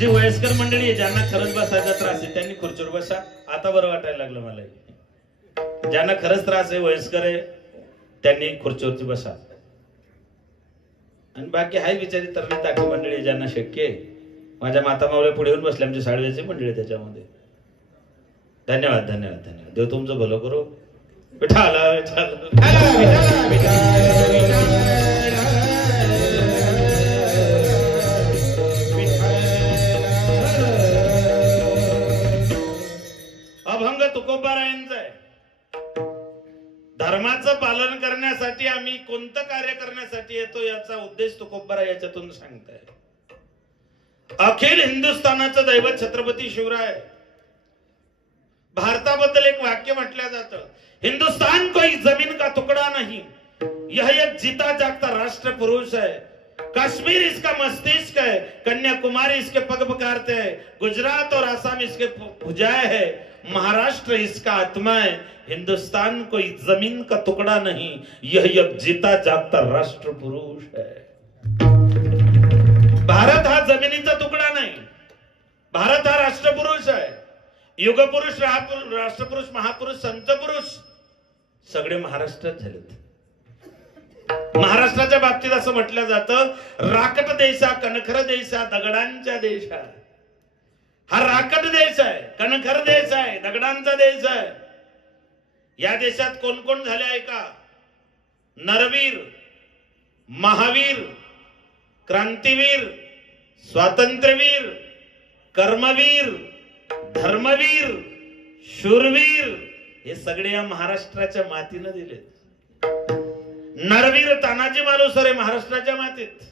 जी वयस्कर मंडळी आहे ज्यांना खरंच बसायचा त्रास आहे त्यांनी खुर्चीवर बसा. आता बरं वाटायला लागलं मला. ज्यांना खरंच त्रास आहे वयस्कर आहे त्यांनी खुर्चीवरती बसा. आणि बाकी हाय बिचारी तरणी ताकी मंडळी ज्यांना शक्य आहे. माझ्या माता मावल्या पुढे येऊन बसले आमचे साडव्याचे मंडळी त्याच्यामध्ये. धन्यवाद धन्यवाद धन्यवाद. देव तुमचं भलं करू. विठाला अभंग तुकोबारायांचा आहे. धर्माचं पालन करण्यासाठी आम्ही कोणतं कार्य करण्यासाठी येतो याचा उद्देश तुकोबारा याच्यातून सांगताय. अखिल हिंदुस्थानाचं दैवत छत्रपती शिवराय. भारताबद्दल एक वाक्य म्हटलं जातं, हिंदुस्तान कोई जमीन का टुकड़ा नहीं, यह एक जीता जागता राष्ट्र पुरुष है. कश्मीर इसका मस्तिष्क है, कन्याकुमारी इसके पग पकारते हैं, गुजरात और असम इसके भुजाएं है, महाराष्ट्र इसका आत्मा है. हिंदुस्तान कोई जमीन का टुकड़ा नहीं, यह एक जीता जागता राष्ट्र पुरुष है. भारत हा जमिनीचा तुकडा नाही, भारत हा राष्ट्रपुरुष आहे. युगपुरुष, राष्ट्रपुरुष, महापुरुष, संत पुरुष सगळे महाराष्ट्रात झालेत. महाराष्ट्राच्या बाबतीत असं म्हटलं जातं, राकट देशा कणखर देशा दगडांच्या देशा. हा राकट देश आहे, कणखर देश आहे, दगडांचा देश आहे. या देशात कोण कोण झाले आहे का? नरवीर, महावीर, क्रांतीवीर, स्वातंत्र्यवीर, कर्मवीर, धर्मवीर, शूरवीर हे सगळे या महाराष्ट्राच्या मातीनं दिले. नरवीर तानाजी मालुसरे महाराष्ट्राच्या मातीत,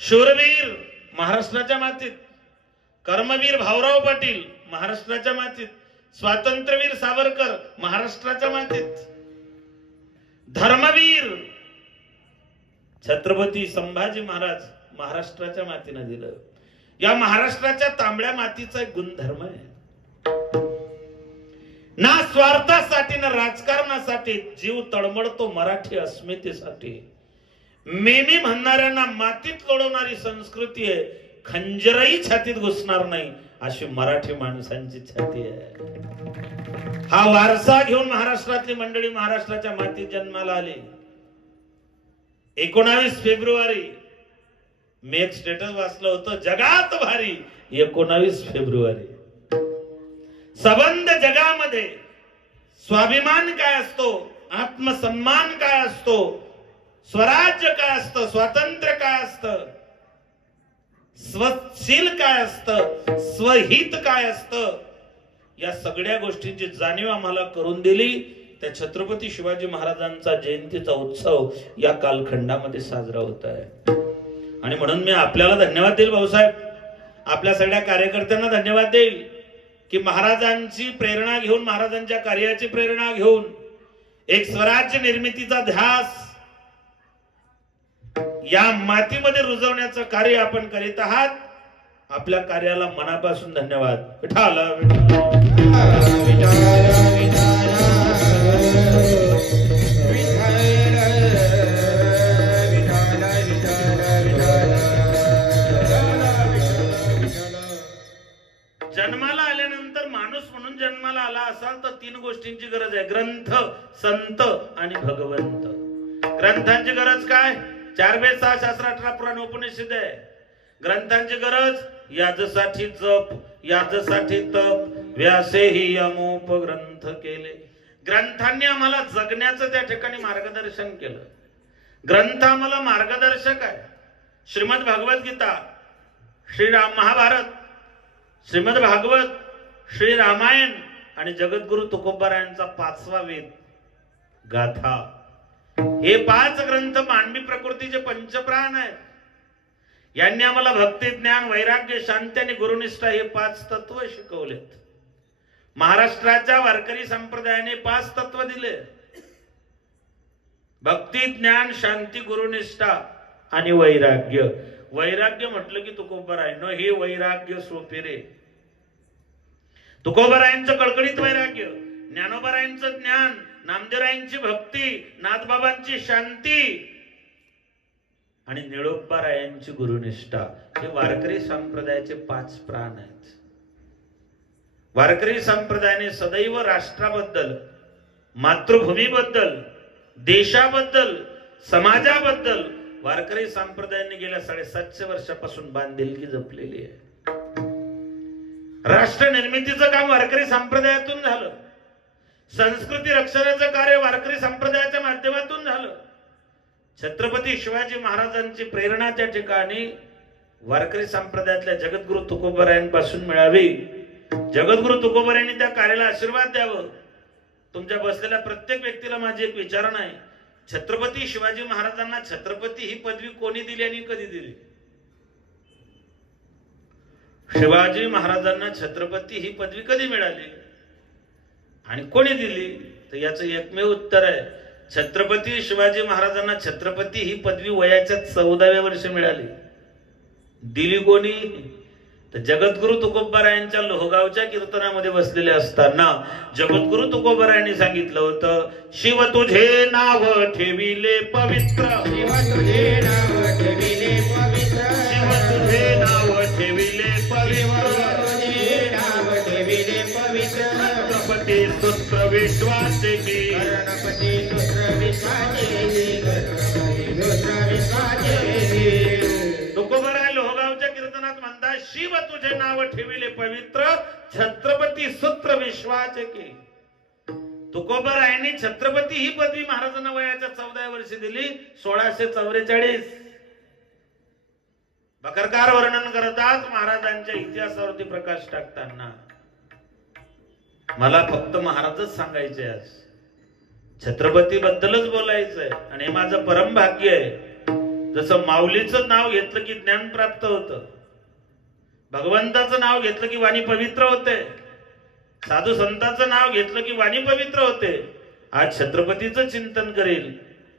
शूरवीर महाराष्ट्राच्या मातीत, कर्मवीर भाऊराव पाटील महाराष्ट्राच्या मातीत, स्वातंत्र्यवीर सावरकर महाराष्ट्राच्या मातीत, धर्मवीर छत्रपती संभाजी महाराज महाराष्ट्राच्या मातीनं दिलं. या महाराष्ट्राच्या तांबड्या मातीचा एक गुणधर्म आहे, ना स्वार्थासाठी ना राजकारणासाठी जीव तळमळतो मराठी अस्मितेसाठी. मेमी म्हणणाऱ्यांना मातीत लोळवणारी संस्कृती आहे, खंजरही छातीत घुसणार नाही अशी मराठी माणसांची छाती आहे. हा वारसा घेऊन महाराष्ट्रातली मंडळी महाराष्ट्राच्या मातीत जन्माला आली. 19 फेब्रुवारी मी एक स्टेटस वाचलं होतं, जगात भारी 19 फेब्रुवारी. सबंध जगामध्ये स्वाभिमान काय असतो, आत्मसन्मान काय असतो, स्वराज्य काय असतं, स्वातंत्र्य काय असतं, स्वशील काय असतं, स्वहित काय असतं, या सगळ्या गोष्टींची जाणीव आम्हाला करून दिली त्या छत्रपती शिवाजी महाराजांचा जयंतीचा उत्सव या कालखंडामध्ये साजरा होत आहे. आणि म्हणून मी आपल्याला धन्यवाद देईल भाऊसाहेब, आपल्या सगळ्या कार्यकर्त्यांना धन्यवाद देईल की महाराजांची प्रेरणा घेऊन, महाराजांच्या कार्याची प्रेरणा घेऊन एक स्वराज्य निर्मितीचा ध्यास या मातीमध्ये रुजवण्याचं कार्य आपण करीत आहात. आपल्या कार्याला मनापासून धन्यवाद. विठाला जन्माला आल्यानंतर माणूस म्हणून जन्माला आला असाल तर 3 गोष्टींची गरज आहे, ग्रंथ, संत आणि भगवंत. ग्रंथांची गरज काय? 4 वेद 6 शास्त्र 18 पुराण उपनिषद आहे. ग्रंथांची गरज याजसाठी जप, याजसाठी तप, व्यासेही अमोप ग्रंथ केले. ग्रंथांनी आम्हाला जगण्याचं त्या ठिकाणी मार्गदर्शन केलं. ग्रंथ आम्हाला मार्गदर्शक आहे. श्रीमद भागवत गीता, श्रीराम महाभारत, श्रीमद भागवत, श्री रामायण आणि जगद्गुरु तुकोबारायांचा 5वा वेद गाथा, हे 5 ग्रंथ मानवी प्रकृतीचे पंचप्राण आहेत. यांनी आम्हाला भक्ती, ज्ञान, वैराग्य, शांती आणि गुरुनिष्ठा हे 5 तत्व शिकवलेत. महाराष्ट्राच्या वारकरी संप्रदायाने 5 तत्व दिले, भक्ती, ज्ञान, शांती, गुरुनिष्ठा आणि वैराग्य. वैराग्य म्हटलं की तुकोबारायांनो हे वैराग्य सोपे रे. तुकोबारायांचं कळकळीत वैराग्य, ज्ञानोबारायांचं ज्ञान, नामदेवरायांची भक्ती, नाथबाबांची शांती आणि निळोबारायांची गुरुनिष्ठा हे वारकरी संप्रदायाचे 5 प्राण आहेत. वारकरी संप्रदायाने सदैव राष्ट्राबद्दल, मातृभूमीबद्दल, देशाबद्दल, समाजाबद्दल वारकरी संप्रदायाने गेल्या 750 वर्षापासून बांधिलकी जपलेली आहे. राष्ट्र निर्मितीचं काम वारकरी संप्रदायातून झालं. संस्कृती रक्षणाचं कार्य वारकरी संप्रदायाच्या माध्यमातून झालं. छत्रपती शिवाजी महाराजांची प्रेरणा त्या ठिकाणी वारकरी संप्रदायातल्या जगद्गुरु तुकोबारायांपासून मिळावी. जगद्गुरु तुकोबारायांनी त्या कार्याला आशीर्वाद द्यावं. तुमच्या बसलेल्या प्रत्येक व्यक्तीला माझी एक विचारणा आहे. छत्रपती शिवाजी महाराजांना छत्रपती ही पदवी कोणी दिली आणि कधी दिली? शिवाजी महाराजांना छत्रपती ही पदवी कधी मिळाली आणि कोणी दिली? तर याचं एकमेव उत्तर आहे, छत्रपती शिवाजी महाराजांना छत्रपती ही पदवी वयाच्या 14व्या वर्षी मिळाली. दिली कोणी? तर जगद्गुरु तुकोबारायांच्या लोहगावच्या कीर्तनामध्ये बसलेले असताना जगद्गुरु तुकोबारायांनी सांगितलं होतं, शिव तुझे नाव ठेविले पवित्र, शिव तुझे नाव ठेविले पवित्र, शिव तुझे नाव ठेविले पवित्र, नाव ठेविले पवित्र, गणपती सूत्र विश्वासे की, गणपती सूत्र विश्वासे की, गणपती सूत्र विश्वासे की. तुकोबाराय लोहगावच्या कीर्तनात म्हणतात, शिव तुझे नाव ठेविले पवित्र, छत्रपती सूत्र विश्वाचे की. तुकोबारायांनी छत्रपती ही पदवी महाराजांना वयाच्या 14व्या वर्षी दिली 1644. बकरकार वर्णन करतात महाराजांच्या इतिहासावरती प्रकाश टाकताना, मला फक्त महाराजच सांगायचे, आज छत्रपती बद्दलच बोलायचंय आणि हे माझं परम भाग्य आहे. जसं माऊलीचं नाव घेतलं की ज्ञान प्राप्त होतं, भगवंताचं नाव घेतलं की वाणी पवित्र होते, साधू संतांचं नाव घेतलं की वाणी पवित्र होते. आज छत्रपतीचं चिंतन करेल,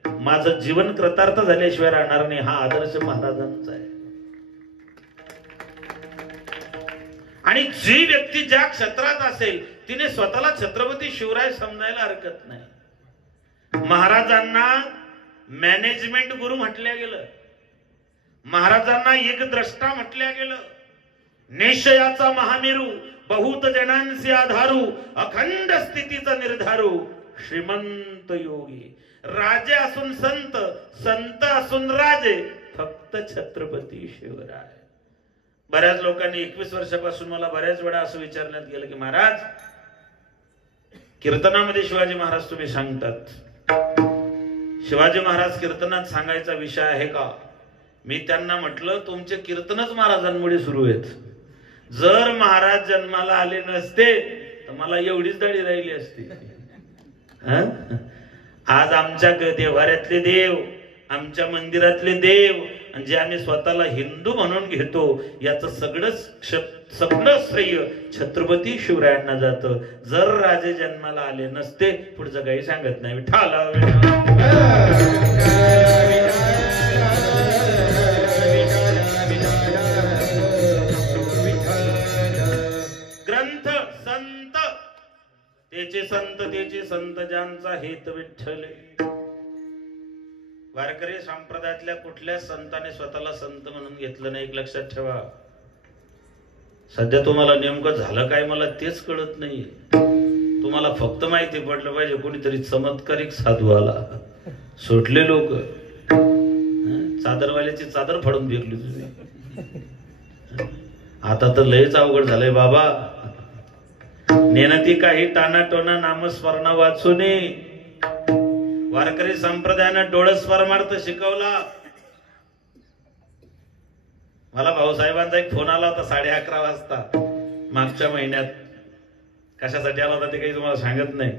माझं जीवन कृतार्थ झाल्याशिवाय राहणार नाही. हा आदर्श महाराजांचा आहे. आणि जी व्यक्ती ज्या क्षेत्रात असेल तिने स्वतःला छत्रपती शिवराय समजायला हरकत नाही. महाराजांना मॅनेजमेंट गुरु म्हटल्या गेलं, महाराजांना एक द्रष्टा म्हटल्या गेलं, निश्चयाचा महामेरू, बहुत जनांचे आधारू, अखंड स्थितीचा निर्धारू, श्रीमंत योगी, राजे असून संत, संत असून राजे, फक्त छत्रपती शिवराय. बऱ्याच लोकांनी 21 वर्षापासून मला बऱ्याच वेळा असं विचारण्यात गेलं की महाराज, कीर्तनामध्ये शिवाजी महाराज तुम्ही सांगतात, शिवाजी महाराज कीर्तनात सांगायचा विषय आहे का? मी त्यांना म्हटलं, तुमचे कीर्तनच महाराजांमुळे सुरू आहेत. जर महाराज जन्माला आले नसते तर मला एवढीच दाढी राहिली असती. आज आमच्या देवाऱ्यातले देव, आमच्या मंदिरातले देव, जे आम्ही स्वतःला हिंदू म्हणून घेतो, याचं सगळं श्रेय छत्रपती शिवरायांना जातं. जर राजे जन्माला आले नसते, पुढचं काही सांगत नाही. ग्रंथ संत त्याचे संत ज्यांचा हेत विठ्ठल. वारकरी संप्रदायातल्या कुठल्या संतांनी स्वतःला संत म्हणून घेतलं नाही, एक लक्षात ठेवा. सध्या तुम्हाला नेमकं झालं काय मला तेच कळत नाही. तुम्हाला फक्त माहिती पडलं पाहिजे कोणीतरी चमत्कारिक साधू आला, सुटले लोक. चादरवाल्याची चादर फाडून फेकली तुम्ही. आता तर लयच अवघड झालंय बाबा. नेनती काही टानाटोना नामस्मरणा वाचूने. वारकरी संप्रदायानं डोळस परमार्थ शिकवला. मला भाऊसाहेबांचा एक फोन आला होता 11:30 वाजता मागच्या महिन्यात. कशासाठी आला होता ते काही तुम्हाला सांगत नाही,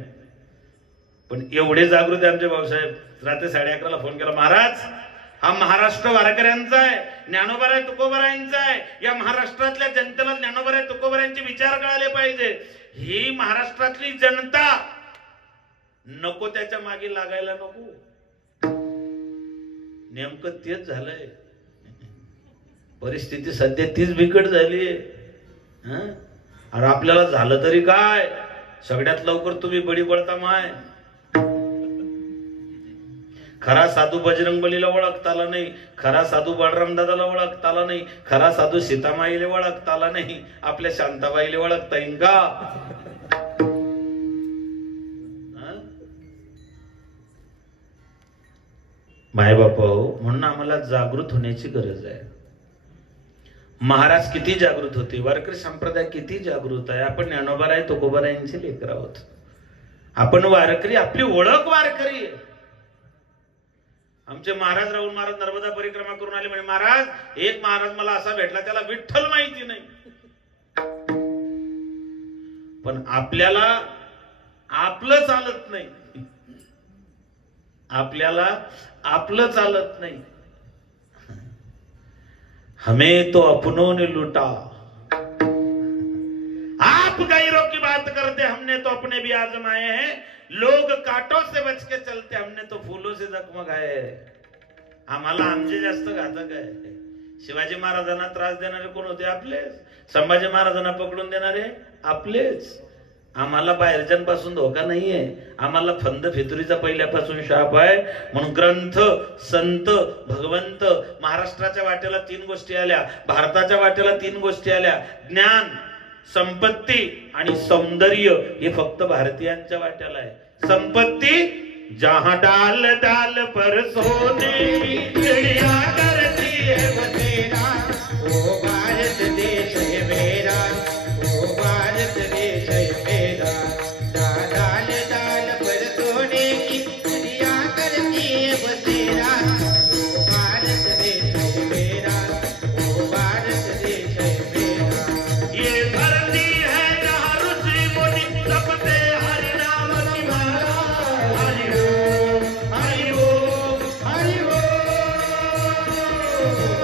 पण एवढे जागृत आमचे भाऊसाहेब. रात्री 11:30ला फोन केला, महाराज हा महाराष्ट्र वारकऱ्यांचा आहे, ज्ञानोबाराय तुकोबारायांचा आहे. या महाराष्ट्रातल्या जनतेला ज्ञानोबाराय तुकोबारायांचे विचार कळाले पाहिजे. ही महाराष्ट्रातली जनता नको त्याच्या मागे लागायला नको. नेमकं तेच झालंय. परिस्थिती सध्या तीच बिकट झाली आहे. आणि आपल्याला झालं तरी काय, सगळ्यात लवकर तुम्ही बळी पडता माय. खरा साधू बजरंगबलीला ओळखता आला नाही, खरा साधू बळराम दादाला ओळखता आला नाही, खरा साधू सीतामाईला ओळखता आला नाही, आपल्या शांताबाईला ओळखता येईल का? माय बापा, म्हणून आम्हाला जागृत होण्याची गरज आहे. महाराज किती जागृत होते, वारकरी संप्रदाय किती जागृत आहे. आपण ज्ञानोबाराय तुकोबारायांचे लेकर आहोत. आपण वारकरी, आपली ओळख वारकरी आहे. आमचे महाराज राहुल महाराज नर्मदा परिक्रमा करून आले, म्हणजे महाराज एक महाराज मला असा भेटला त्याला विठ्ठल माहिती नाही. पण आपल्याला आपलं चालत नाही, आपल्याला आपलं चालत नाही. हमें तो अपनों ने लूटा, आप गैरों की बात करते, हमने तो अपने भी आजमाए हैं. लोग कांटों से बच के चलते, हमने तो फूलों से जगमगाए. आम्हाला आमचे जास्त घातक आहे. शिवाजी महाराजांना त्रास देणारे कोण होते? आपलेच. संभाजी महाराजांना पकडून देणारे आपलेच. आम्हाला बाहेरच्यांपासून धोका नाहीये. आम्हाला फंद फितुरीचा पहिल्यापासून शाप आहे. म्हणून ग्रंथ, संत, भगवंत. महाराष्ट्राच्या वाट्याला 3 गोष्टी आल्या, भारताच्या वाट्याला 3 गोष्टी आल्या. ज्ञान, संपत्ती आणि सौंदर्य हे फक्त भारतीयांच्या वाट्याला आहे. संपत्ती, जहां डाल डाल पर सोने की चिड़िया करती है बसेरा, ओ भारत देश है मेरा, ओ भारत देश है मेरा. डाल डाल पर सोने की चिड़िया करती है बसेरा, ओ भारत देश है मेरा, ओ भारत देश है मेरा. ये धरती है जहाँ ऋषि मुनि जपते हरि नाम की माला. हरि ओम, हरि ओम, हरि ओम.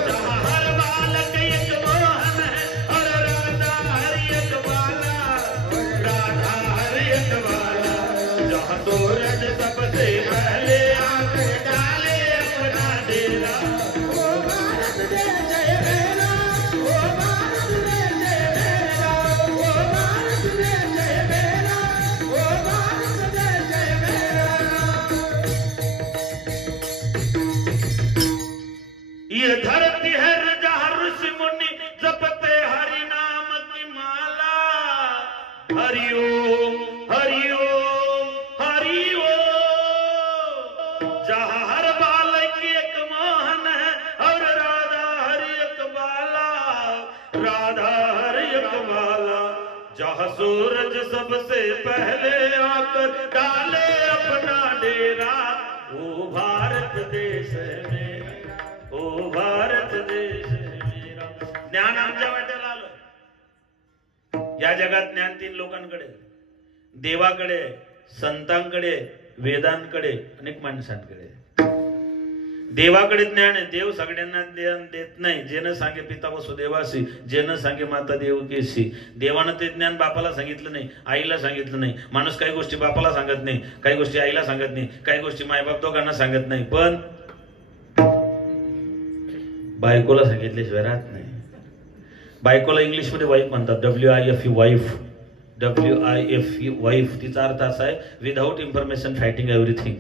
जहाँ हर बालक एक मोहन है, और राधा हरि एक बाला, राधा हरि एक बाला. जहाँ सूरज सबसे पहले आकर डाले अपना डेरा, ओ भारत देश है मेरा, ओ भारत देश है मेरा, ओ भारत देश है मेरा, ओ भारत देश है मेरा. ये धरती है जहाँ ऋषि मुनि जपते हरि नाम की माला. हरि ओम, हरि ओम, हरि ओम. जहाँ हर बालक एक मोहन है, और राधा हरि एक बाला, राधा हरि एक बाला. जहाँ सूरज सबसे पहले आकर डाले अपना डेरा, ओ भारत देश है मेरा, ओ भारत देश है मेरा. ज्ञान आमच्या वाट्याला आलं. या जगात ज्ञान 3 लोकांकडे, देवाकडे, संतांकडे, वेदांकडे, अनेक माणसांकडे. देवाकडे ज्ञान आहे. देव सगळ्यांना ज्ञान देत नाही. जे न सांगे पिता वसुदेवासी, जे न सांगे माता देवकीशी. देवानं ते ज्ञान बापाला सांगितलं नाही, आईला सांगितलं नाही. माणूस काही गोष्टी बापाला सांगत नाही, काही गोष्टी आईला सांगत नाही, काही गोष्टी मायबाप दोघांना सांगत नाही. पण बायकोला सांगितल्याशिवाय राहत नाही. बायकोला इंग्लिशमध्ये वाईफ म्हणतात, WIFE वाईफ. WIFE wife. तिचा अर्थ असा आहे, विदाऊट इन्फॉर्मेशन फायटिंग एव्हरीथिंग.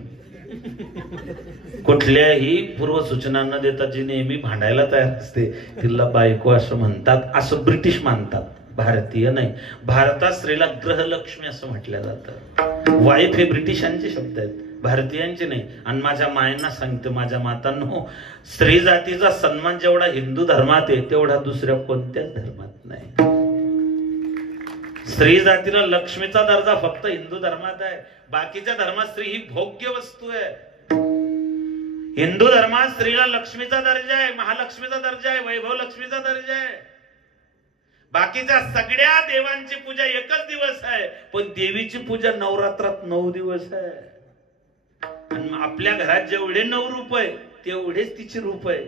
कुठल्याही पूर्व सूचना न देता जी नेहमी भांडायला तयार असते, तिला बायको असं म्हणतात. असं ब्रिटिश मानतात, भारतीय नाही. भारतात स्त्रीला ग्रहलक्ष्मी असं म्हटलं जातं. वाईफ हे ब्रिटिशांचे शब्द आहेत, भारतीयांचे नाही. आणि माझ्या मायांना सांगते, माझ्या मातांनो, स्त्री जातीचा सन्मान जेवढा हिंदू धर्मात आहे, तेवढा दुसऱ्या कोणत्याच धर्मात नाही. स्त्री जातीला लक्ष्मीचा दर्जा फक्त हिंदू धर्मात आहे. बाकीच्या धर्मात स्त्री ही भोग्य वस्तू आहे. हिंदू धर्मात स्त्रीला लक्ष्मीचा दर्जा आहे, महालक्ष्मीचा दर्जा आहे, वैभव लक्ष्मीचा दर्जा आहे. बाकीच्या सगळ्या देवांची पूजा एकच दिवस आहे, पण देवीची पूजा नवरात्रात 9 दिवस आहे. आणि आपल्या घरात जेवढे 9 रूप आहे, तेवढेच तिचे रूप आहे.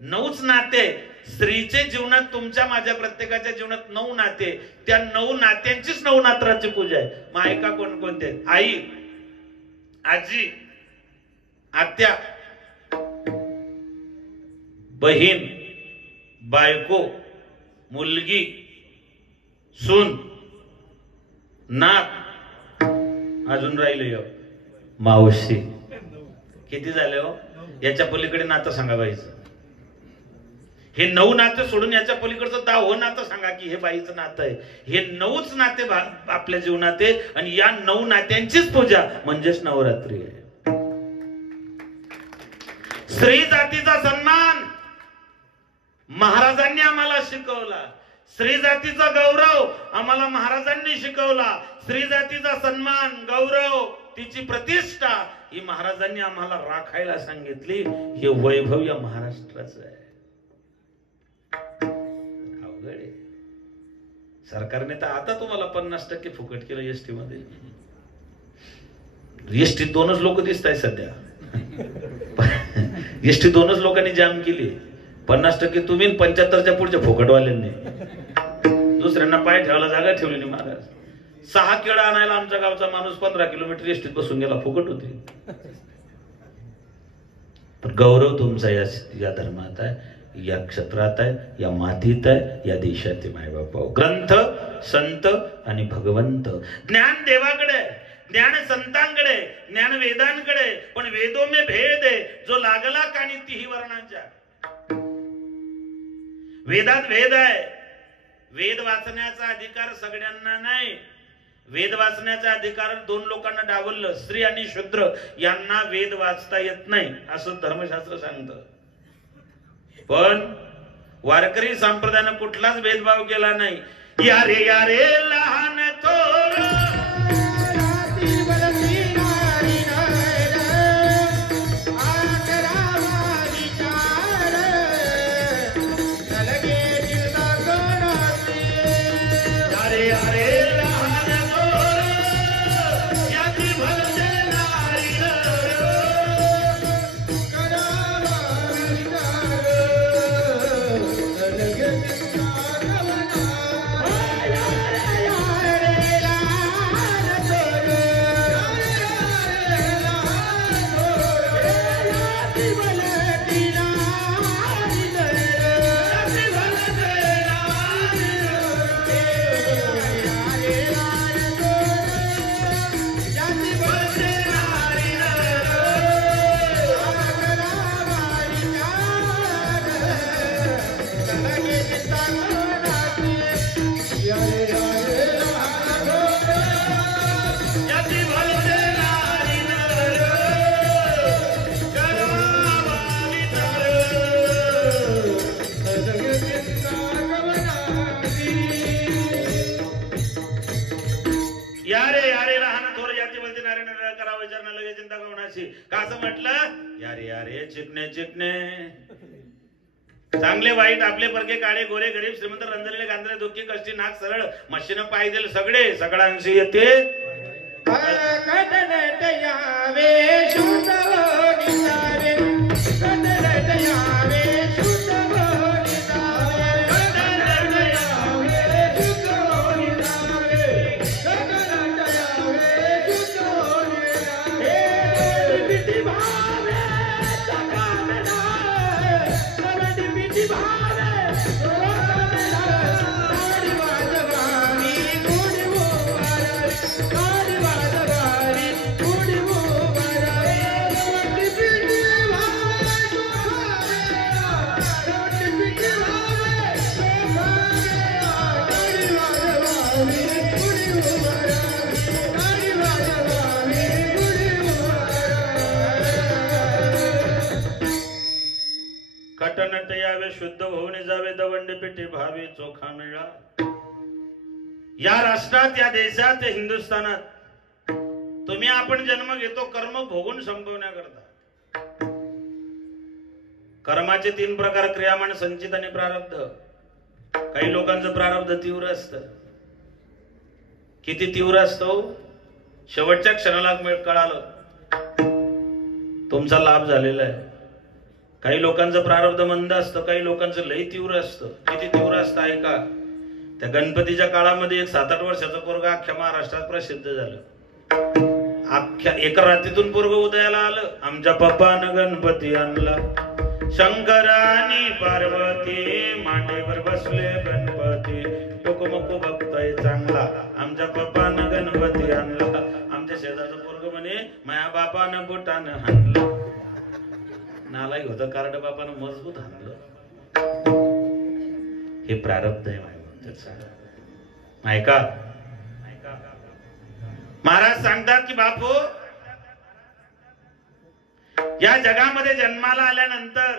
9च नाते. स्त्रीचे जीवनात, तुमच्या माझ्या प्रत्येकाच्या जीवनात 9 नाते. त्या 9 नात्यांचीच नवरात्राची पूजा आहे. मायका कोणकोणते? आई, आजी, आत्या, बहीण, बायको, मुलगी, सून, नात, अजून राहिले मावशी. किती झाले हो? याच्या पलीकडे नातं सांगा बाईचं. हे 9 नाते सोडून याच्या पलीकडचं 10 नातं सांगा की हे बाईचं नातं आहे. हे 9च नाते आपल्या जीवनात आहे आणि या 9 नात्यांचीच पूजा म्हणजेच नवरात्री आहे. स्त्री जातीचा सन्मान महाराजांनी आम्हाला शिकवला. स्त्री जातीचा गौरव आम्हाला महाराजांनी शिकवला. स्त्री जातीचा सन्मान, गौरव, तिची प्रतिष्ठा ही महाराजांनी आम्हाला राखायला सांगितली. हे वैभव या महाराष्ट्राचं आहे. अवघड आहे. सरकारने तर आता तुम्हाला 50% फुकट केलं एसटी मध्ये. एसटी 2च लोक दिसत आहे सध्या. एसटी 2च लोकांनी जाम केली. 50% तुम्ही 75च्या पुढच्या फुकटवाल्यांनी. दुसऱ्यांना पाय ठेवायला जागा ठेवली नाही महाराज. 6 केळं आणायला आमच्या गावचा माणूस 15 किलोमीटर एसटीत बसून गेला. फुकट होती. पण गौरव तुमचा या धर्मात आहे, या क्षेत्रात आहे, या मातीत आहे, या देशात. मायबाप, ग्रंथ, संत आणि भगवंत. ज्ञान देवाकडे, ज्ञान संतांकडे, ज्ञान वेदांकडे. पण वेदो में भेद आहे जो लागला कानी तीही वर्णांच्या. वेदात भेद आहे. वेद वाचण्याचा अधिकार सगळ्यांना नाही. वेद वाचण्याचा अधिकार 2 लोकांना डावललं, स्त्री आणि शूद्र यांना वेद वाचता येत नाही असं धर्मशास्त्र सांगतं. पण वारकरी संप्रदायानं कुठलाच भेदभाव केला नाही. यारे यारे लहान थोर चिकने चिकने. चांगले वाईट आपले परके काळे गोरे गरीब श्रीमंत रंजलेले गांधळे दुःखी कष्टी नाक सरळ मशीन पाय दिल सगळे सगळ्यांशी येते. कटनट यावे शुद्ध होऊन जावे दवंडी पिठी भावी चोखा मिळा. या राष्ट्रात, या देशात, या हिंदुस्थानात तुम्ही आपण जन्म घेतो कर्म भोगून संपवण्याकरता. कर्माचे 3 प्रकार क्रियामान, संचित आणि प्रारब्ध. काही लोकांचं प्रारब्ध तीव्र असतं. किती तीव्र असतो? शेवटच्या क्षणाला कळालं तुमचा लाभ झालेला आहे. काही लोकांचं प्रारब्ध मंद असतं, काही लोकांचं लय तीव्र असतं. किती तीव्र असतं आहे का? त्या गणपतीच्या काळामध्ये एक 7-8 वर्षाचं पोरगा अख्ख्या महाराष्ट्रात प्रसिद्ध झालं. अख्ख्या एका रात्रीतून पोरग उदयाला आलं. आमच्या पप्पानं गणपती आणला, शंकर आणि पार्वती मांडीवर बसले गणपती. टोकमको बघताय चांगला, आमच्या पप्पानं गणपती आणला. आमच्या शेजारचं पोरग म्हणे माया बापानं बोटानं हाणला. नालायक होतं कार्ड बापानं मजबूत आणलं. हे प्रारब्ध आहे त्याचं. ऐका, महाराज सांगतात की बापू, या जगामध्ये जन्माला आल्यानंतर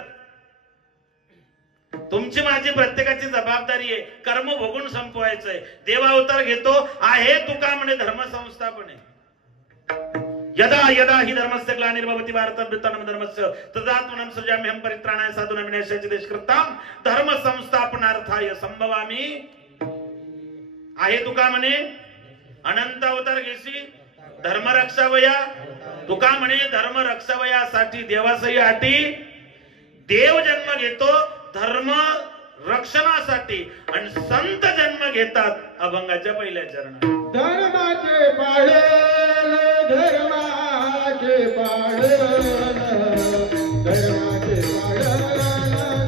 तुमची माझी प्रत्येकाची जबाबदारी आहे कर्म भोगून संपवायचंय. देवावतार घेतो आहे तुका म्हणे धर्म संस्थापने. यदा यदा हि धर्मस्य ग्लानिर्भवति भारतम धर्मस्य तदात्मनं सृजाम्यहं परित्राणाय साधूनां विनाशाय च देशकृतां धर्म संस्थापनार्थाय संभवामि. आहे तुका म्हणे अनंत अवतार घेसी धर्म रक्षावया. तुका म्हणे धर्म रक्षावयासाठी देवासही आटी. देव जन्म घेतो धर्म रक्षणासाठी आणि संत जन्म घेतात अभंगाच्या पहिल्या चरणात. धर्माचे पालन धर्माचे पालन धर्माचे पालन धर्माचे पालन धर्माचे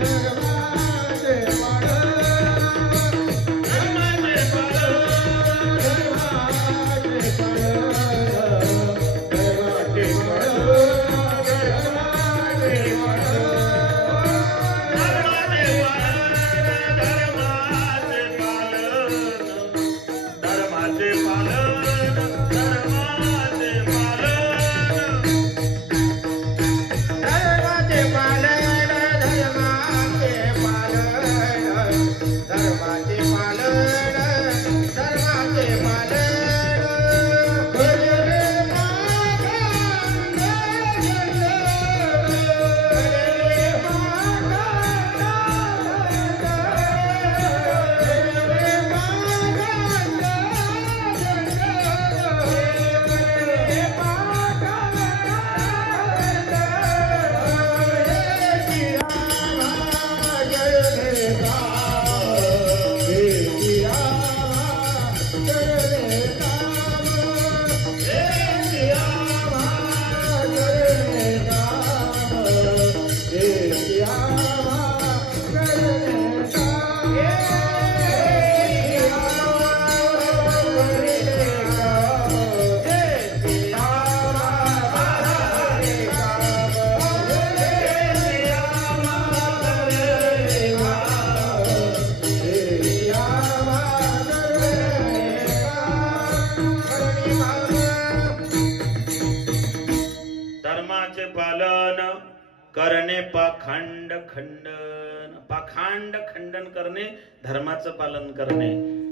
करणे पाखंड खंडन. पाखंड खंडन करणे धर्माचं पालन करणे.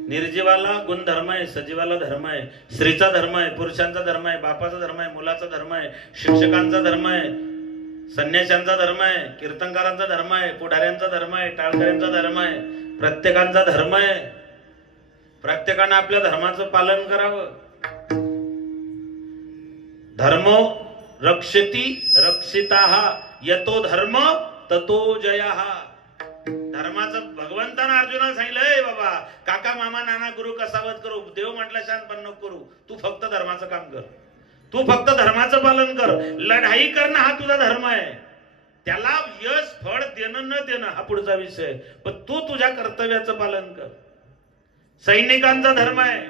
निर्जीवाला गुणधर्म आहे, सजीवाला धर्म आहे, स्त्रीचा धर्म आहे, पुरुषांचा धर्म आहे, बापाचा धर्म आहे, मुलाचा धर्म आहे, शिक्षकांचा धर्म आहे, संन्याशांचा धर्म आहे, कीर्तनकारांचा धर्म आहे, पुढाऱ्यांचा धर्म आहे, टाळकऱ्यांचा धर्म आहे. प्रत्येकांचा धर्म आहे. प्रत्येकानं आपल्या धर्माचं पालन करावं. धर्मो रक्षति रक्षिताः यतो धर्म ततो जयः. धर्माचं भगवंतानं अर्जुनाला सांगितलंय बाबा काका मामा नाना गुरु कसा वध करू. देव म्हटलं शांतपण नको करू. तू फक्त धर्माचं काम कर. तू फक्त धर्माचं पालन कर. लढाई करणं हा तुझा धर्म आहे. त्याला यश फळ देणं न देणं हा पुढचा विषय. पण तू तुझ्या कर्तव्याचं पालन कर. सैनिकांचा धर्म आहे.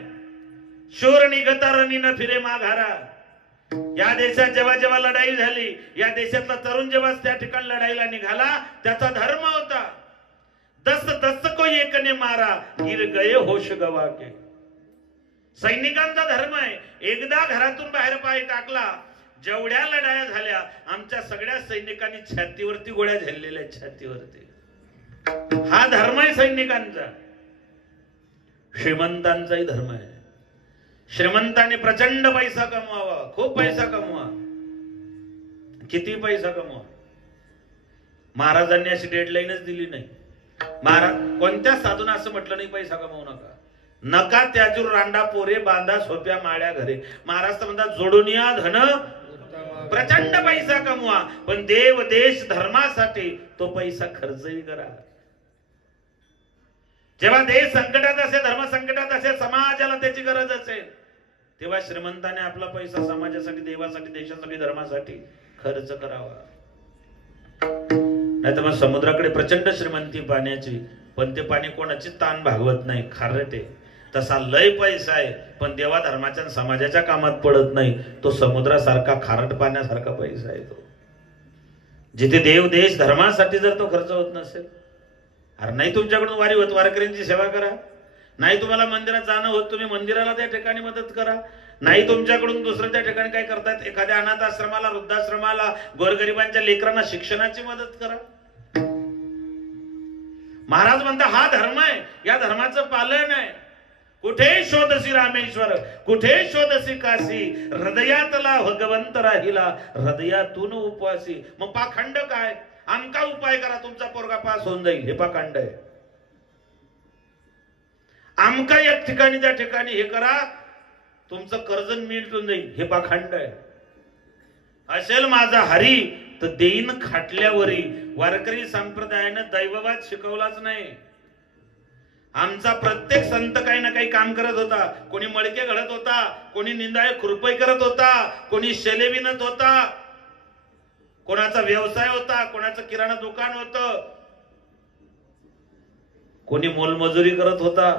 शूर निघता रणी न फिरे माघारा. या देशात जेव्हा जेव्हा लढाई झाली, या देशातला तरुण जेव्हा त्या ठिकाणी लढाईला निघाला, त्याचा धर्म होता दस्त दस्त को एकने मारा गिर गए होश गवा के. सैनिकांचा धर्म आहे. एकदा घरातून बाहेर पाय टाकला, जेवढ्या लढाया झाल्या आमच्या सगळ्या सैनिकांनी छातीवरती गोळ्या झेललेल्या आहेत. छातीवरती हा धर्म आहे सैनिकांचा. श्रीमंतांचाही धर्म आहे. श्रीमंतांनी प्रचंड पैसा कमवावा. खूप पैसा कमवा. किती पैसा कमवा. महाराजांनी अशी डेडलाईनच दिली नाही. महाराज कोणत्या साधून असं म्हटलं नाही पैसा कमवू नका. नका त्याजूर रांडा पोरे बांधा सोप्या माळ्या घरे. महाराज तर म्हणतात जोडून या धन. प्रचंड पैसा कमवा, पण देव देश धर्मासाठी तो पैसा खर्चही करा. जेव्हा देश संकटात असेल, धर्म संकटात असेल, समाजाला त्याची गरज असेल, तेव्हा श्रीमंताने आपला पैसा समाजासाठी, देवासाठी, देशासाठी, धर्मासाठी खर्च करावा. नाहीतर मग समुद्राकडे प्रचंड श्रीमंती पाण्याची, पण ते पाणी कोणाची ताण भागवत नाही, खारटे. तसा लय पैसा आहे, पण देवा धर्माच्या समाजाच्या कामात पडत नाही. तो समुद्रासारखा खारट पाण्यासारखा पैसा आहे. तो जिथे देव देश धर्मासाठी जर तो खर्च होत नसेल, अरे नाही तुमच्याकडून वारी होत, वारकऱ्यांची सेवा करा. नाही तुम्हाला मंदिरात जाणं होत, तुम्ही मंदिराला त्या ठिकाणी मदत करा. नाही तुमच्याकडून दुसरं त्या ठिकाणी काय करतायत, एखाद्या अनाथ आश्रमाला, वृद्धाश्रमाला, गोरगरिबांच्या लेकरांना शिक्षणाची मदत करा. महाराज म्हणता हा धर्म आहे, या धर्माचं पालन आहे. कुठे शोधसी रामेश्वर, कुठे शोधसी काशी, हृदयातला भगवंत राहिला, हृदयातून उपवासी. मग पाखंड काय, आमका उपाय करा तुमचा पोरगा पास होऊन जाईल, हे पाखंड आहे. आमका एक ठिकाणी त्या ठिकाणी हे करा, तुमचं कर्ज मिटून जाईल, हे पाखंड आहे. असेल माझा हरी तर देईन खाटल्यावरी. वारकरी संप्रदायानं दैववाद शिकवलाच नाही. आमचा प्रत्येक संत काही ना काही काम करत होता. कोणी मडके घडत होता, कोणी निंदाळे खुरपई करत होता, कोणी शेले विणत होता, कोणाचा व्यवसाय होता, कोणाचं किराणा दुकान होतं, कोणी मोलमजुरी करत होता.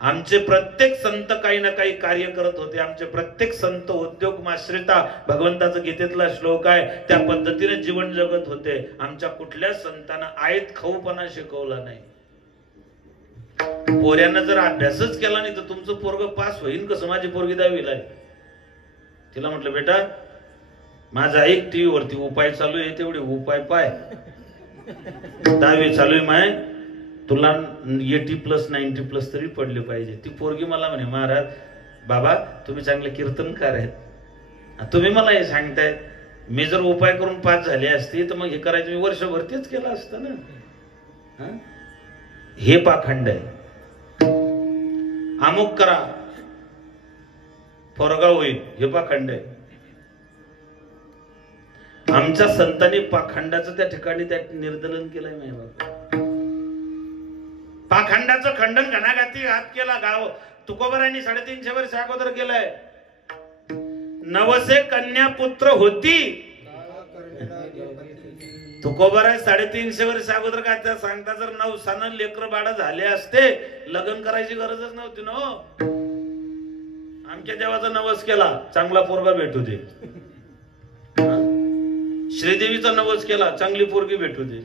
आमचे प्रत्येक संत काही ना काही कार्य करत होते. आमचे प्रत्येक संत उद्योग माश्रिता, भगवंताचा गीतेतला श्लोक आहे, त्या पद्धतीने जीवन जगत होते. आमच्या कुठल्याच संतांना आयत खाऊपणा शिकवला नाही. पोऱ्यांना जर अभ्यासच केला नाही तर तुमचं पोरग पास होईल कसं. माझी पोरगी 10वीला आहे, तिला म्हटलं बेटा माझा एक टीव्ही वरती उपाय चालू आहे, तेवढे उपाय पाय. 10वी चालू आहे माय, तुला 80+ 90+ तरी पडले पाहिजे. ती पोरगी मला म्हणे महाराज बाबा तुम्ही चांगले कीर्तनकार आहेत, तुम्ही मला हे सांगतायत, मी जर उपाय करून पास झाले असते तर मग हे करायचं मी वर्षभर तेच केलं असतं ना. हे पाखंड आहे. अमुक करा पोरगा होईल, हे पाखंड आहे. आमच्या संतांनी पाखंडाचं त्या ठिकाणी त्या निर्दलन केलंय. नाही बाबा पाखंडाचं खंडन घणाघाती हात केला. गाव तुकोबरांनी 350 वर्ष अगोदर केलंय. नवसे कन्या पुत्र होती. तुकोबराय 350 वर्ष अगोदर काय त्या सांगता, जर 9 सानं लेकर बाळ झाले असते लग्न करायची गरजच नव्हती ना. आमच्या देवाचा नवस केला, चांगला पोरगा भेटू दे. श्रीदेवीचा नवस केला, चांगली पोरगी भेटू दे.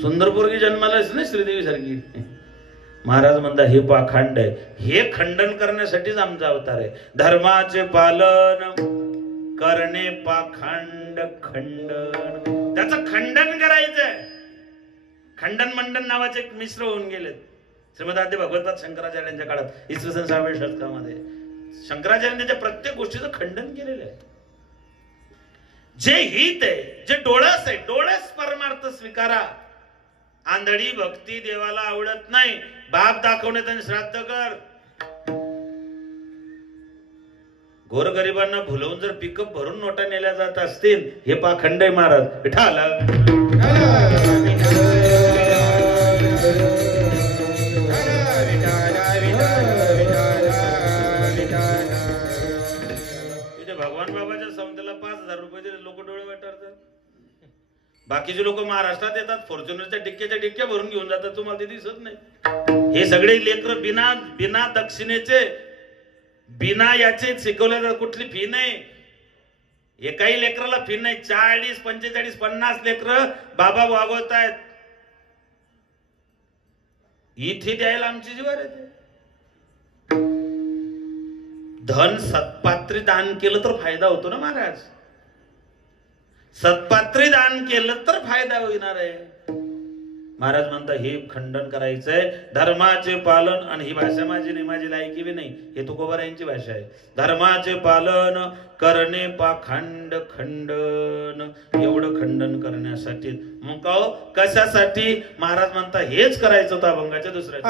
सुंदर पोरगी जन्मालाच ना श्रीदेवी सारखी. महाराज म्हणता हे पाखंड आहे. हे खंडन करण्यासाठीच आमचा अवतार आहे. धर्माचे पालन करणे पाखंड खंडन, त्याचं खंडन करायचंय. खंडन मंडन नावाचे एक मिश्र होऊन गेलेत. श्रीमद आद्य भगवतात शंकराचार्यांच्या काळात इसवी सन 6व्या शतकामध्ये शंकराचार्यांनी त्याच्या प्रत्येक गोष्टीचं खंडन केलेलं आहे. जे हित आहे, जे डोळस आहे, डोळस परमार्थ स्वीकारा. आंधळी भक्ती देवाला आवडत नाही. बाप दाखवण्यात आणि श्राद्ध कर. गोरगरिबांना भुलवून जर पिकअप भरून नोटा नेल्या जात असतील, हे पाखंड आहे. महाराज विठाल भगवान बाबाच्या सौंदर्याला 5000 रुपये दिले, लोक डोळे वाटारतात. बाकीचे लोक महाराष्ट्रात येतात, फॉर्च्युनरच्या डिक्क्या भरून घेऊन जातात, तुम्हाला ते दिसत नाही. हे सगळे लेकर बिना दक्षिणेचे, बिना याचे शिकवले जातात. कुठली फी नाही, एकाही लेकराला फी नाही. 40, 45, 50 लेकर बाबा वागवतायत. इथे द्यायला आमची जीवार येते. धन सत्पात्री दान केलं तर फायदा होतो ना महाराज. सत्पात्री दान केलं तर फायदा होणार आहे. महाराज म्हणता हे खंडन करायचंय. धर्माचे पालन, आणि ही भाषा माझी नाही, माझी लायकी बी नाही, हे तुकोबारायांची भाषा आहे. धर्माचे पालन करणे पाखंड खंडन, एवढं खंडन करण्यासाठी. मग का कशासाठी? महाराज म्हणता हेच करायचं होतं अभंगाच्या दुसऱ्या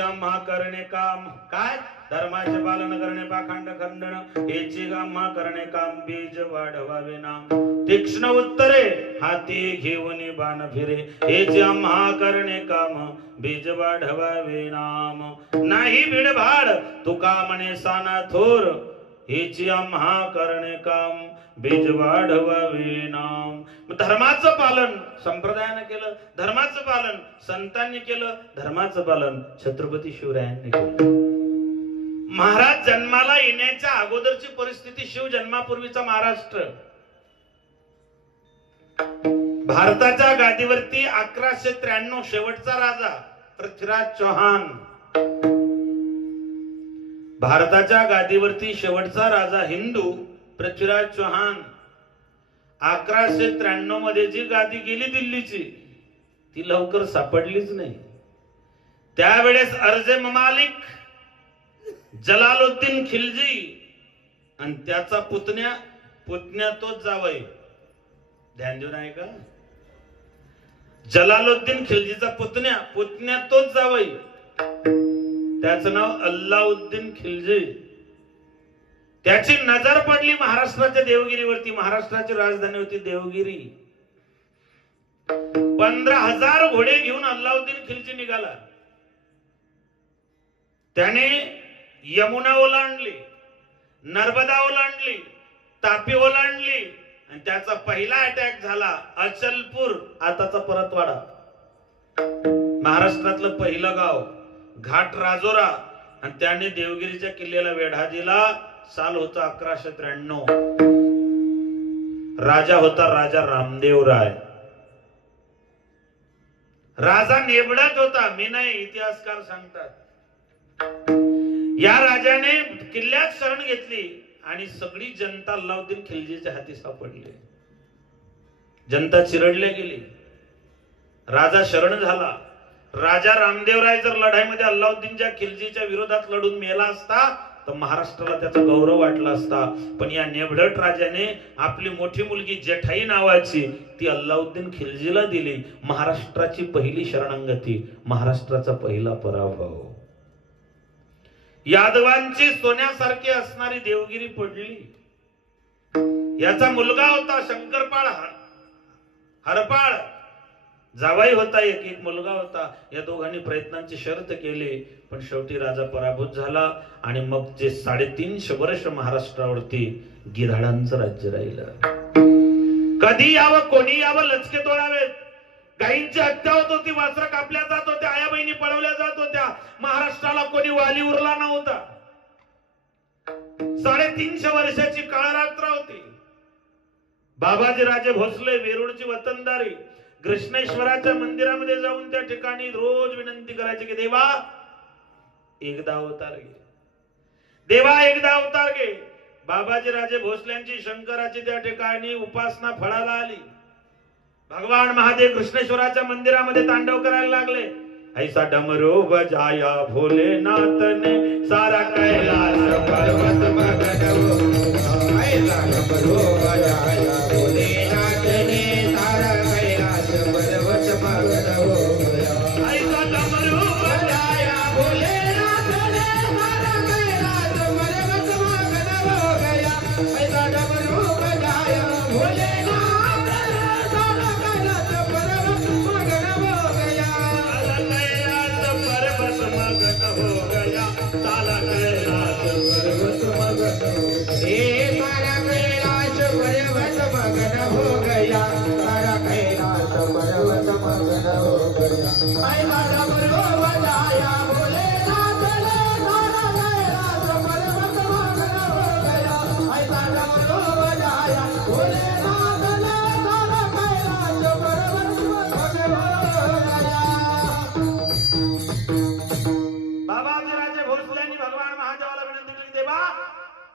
आम्हा करणे काम काय धर्माचे पालन करणे पाखंड खंडन हेची आम्हा करणे काम बीज वाढवावे नाम तीक्ष्ण उत्तरे हाती घेऊन बाण फिरे हेची आम्हा करणे काम बीज वाढवावे नाम नाही भिडभाड तुका म्हणे साना थोर हेची आम्हा करणे काम बीज वाढवावे नाम धर्माचं पालन संप्रदायाने केलं धर्माचं पालन संतांनी केलं धर्माचं पालन छत्रपती शिवरायांनी केलं महाराज जन्माला येण्याच्या अगोदरची परिस्थिती शिव जन्मापूर्वीचा महाराष्ट्र भारताच्या गादीवरती 1193 शेवटचा राजा पृथ्वीराज चौहान भारताच्या गादीवरती शेवटचा राजा हिंदू पृथ्वीराज चौहान 1193 मध्ये जी गादी गेली दिल्लीची ती लवकर सापडलीच नाही त्यावेळेस अर्जे ममालिक जलालुद्दीन खिलजी आणि त्याचा पुतण्या तोच जावई ध्यान देऊ नाही का जलालुद्दीन खिलजीचा पुतण्या तोच जावई त्याचं नाव अल्लाउद्दीन खिलजी त्याची नजर पडली महाराष्ट्राच्या देवगिरीवरती महाराष्ट्राची राजधानी होती देवगिरी 15,000 घोडे घेऊन अल्लाउद्दीन खिलजी निघाला त्याने यमुना ओलांडली नर्मदा ओलांडली तापी ओलांडली आणि त्याचा पहिला अटॅक झाला अचलपूर आताचा परतवाडा महाराष्ट्रातलं पहिलं गाव घाट राजोरा आणि त्याने देवगिरीच्या किल्ल्याला वेढा दिला साल होता 1193 राजा होता राजा रामदेव राय राजा नेबडत होता मी नाही इतिहासकार सांगतात या राजाने किल्ल्यात शरण घेतली आणि सगळी जनता अल्लाउद्दीन खिलजीच्या हाती सापडली जनता चिरडल्या गेली राजा शरण झाला राजा रामदेवराय जर लढाईमध्ये अल्लाउद्दीनच्या खिलजीच्या विरोधात लढून मेला असता तर महाराष्ट्राला त्याचा गौरव वाटला असता पण या नेबढट राजाने आपली मोठी मुलगी जेठाई नावाची ती अल्लाउद्दीन खिलजीला दिली महाराष्ट्राची पहिली शरणागती महाराष्ट्राचा पहिला पराभव यादवांची सोन्यासारखी असणारी देवगिरी पडली याचा मुलगा होता शंकरपाळ हरपाळ जावाई होता एक मुलगा होता या दोघांनी प्रयत्नांची शर्त केली पण शेवटी राजा पराभूत झाला आणि मग जे 350 वर्ष महाराष्ट्रावरती गिधाडांचं राज्य राहिलं कधी यावं कोणी यावं लचके तोडावेत गायींची हत्या होत होती वासरं कापल्या जात होत्या आया बहिणी पळवल्या जात होत्या महाराष्ट्राला कोणी वाली उरला नव्हता 350 वर्षाची काळरात्र होती बाबाजी राजे भोसले वेरूळची वतनदारी कृष्णेश्वराच्या मंदिरामध्ये जाऊन त्या ठिकाणी रोज विनंती करायची की देवा एकदा अवतार घे देवा एकदा अवतार घे बाबाजी राजे भोसल्यांची शंकराची त्या ठिकाणी उपासना फळाला आली भगवान महादेव कृष्णेश्वराच्या मंदिरामध्ये तांडव करायला लागले ऐसा डमरू बजाया भोलेनाथ ने सारा कैलाश पर्वत मगन हो ऐसा डमरू बजाया भोलेनाथ ने सारा कैलाश पर्वत मगन हो ऐसा डमरू बजाया भोलेनाथ ने सारा कैलाश पर्वत मगन हो गया ऐसा डमरू बजाया भोलेनाथ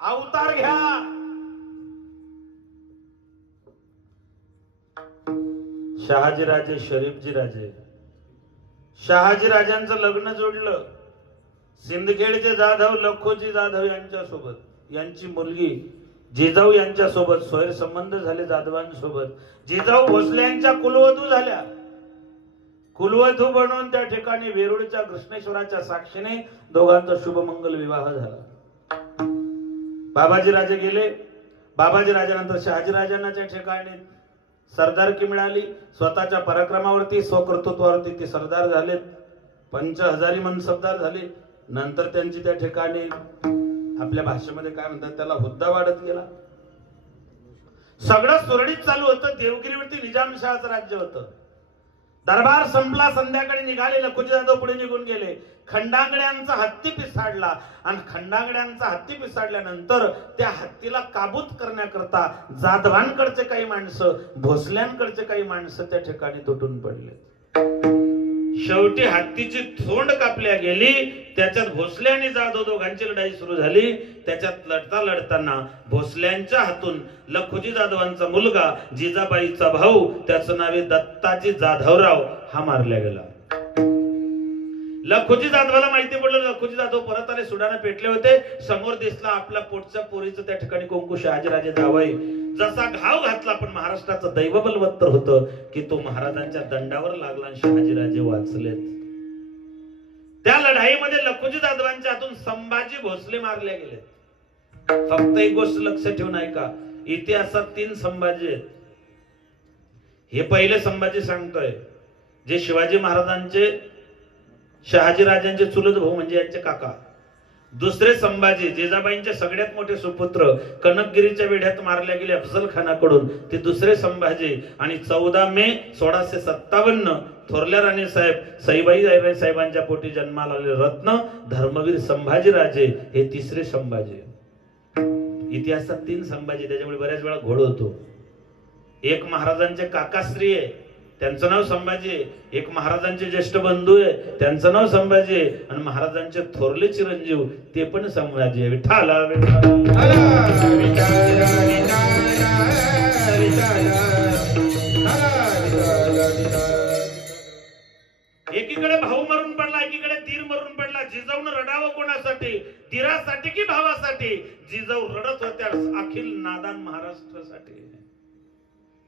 अवतार घ्या शहाजी राजे शरीफजी राजे शहाजी राजांचं लग्न जोडलं सिंदखेडचे जाधव लखोजी जाधव यांच्यासोबत यांची मुलगी जिजाऊ यांच्यासोबत सोयर संबंध झाले जाधवांसोबत. जिजाऊ भोसले यांच्या कुलवधू झाल्या. कुलवधू बनवून त्या ठिकाणी वेरूळच्या कृष्णेश्वराच्या साक्षीने दोघांचा शुभमंगल विवाह झाला. बाबाजी राजे गेले. बाबाजी राजानंतर शहाजी राजांना त्या ठिकाणी सरदारकी मिळाली. स्वतःच्या पराक्रमावरती स्वकर्तृत्वावरती ते सरदार झाले. 50,000 मनसबदार झाले. नंतर त्यांची त्या ठिकाणी आपल्या भाषेमध्ये काय म्हणतात त्याला हुद्दा वाढत गेला. सगळं सुरळीत चालू होतं. देवगिरीवरती निजामशहाचं राज्य होतं. दरबार संपला. संध्याकाळी निघाले. लखोजी जाधव पुढे निघून गेले. खंडांगड्यांचा हत्ती पिसाडला आणि खंडांगड्यांचा हत्ती पिसाडल्यानंतर त्या हत्तीला काबूत करण्याकरता जाधवांकडचे काही माणसं भोसल्यांकडचे काही माणसं त्या ठिकाणी तुटून पडले. शेवटी हत्तीची थोंड कापल्या गेली. त्याच्यात भोसले आणि जाधव दोघांची लढाई सुरू झाली. त्याच्यात लढता लढताना भोसल्यांच्या हातून लखोजी जाधवांचा मुलगा जिजाबाईचा भाऊ त्याचं नाव दत्ताजी जाधवराव हा मारला गेला. लखोजी जाधवाला माहिती पडलं. लखोजी जाधव परत आले. सुडाने पेटले होते. समोर दिसला आपल्या पोटच्या पोरीचं त्या ठिकाणी कुंकू. शहाजीराजे जावई जसा घाव घातला. पण महाराष्ट्राचं दैव बलवत्तर होतं की तो महाराजांच्या दंडावर लागला आणि शहाजीराजे वाचलेत. त्या लढाईमध्ये लखोजी जाधवांच्या हातून संभाजी भोसले मारले गेले. फक्त एक गोष्ट लक्ष ठेवून ऐका. इतिहासात 3 संभाजी आहेत. हे पहिले संभाजी सांगतोय जे शिवाजी महाराजांचे शहाजी राजांचे चुलत भाऊ म्हणजे यांचे काका. दुसरे संभाजी जिजाबाईंचे सगळ्यात मोठे सुपुत्र कनकगिरीच्या वेढ्यात मारले गेले अफजल खानाकडून. ते दुसरे संभाजी. आणि 14 मे 1657 थोरल्या राणी साहेब सईबाई साहेबांच्या पोटी जन्माला आलेले रत्न धर्मवीर संभाजीराजे हे तिसरे संभाजी. इतिहासात 3 संभाजी. त्याच्यामुळे बऱ्याच वेळा घोळ होतो. एक महाराजांचे काकाश्री आहे त्यांचं नाव संभाजी आहे. एक महाराजांचे ज्येष्ठ बंधू आहे त्यांचं नाव संभाजी आहे. आणि महाराजांचे थोरले चिरंजीव ते पण संभाजी आहे. विठ्ठला एकीकडे भाऊ मरून पडला. एकीकडे धीर मरून पडला. जिजाऊन रडावं कोणासाठी? धीरासाठी की भावासाठी? जिजाऊ रडत होत्या अखिल नादान महाराष्ट्रासाठी.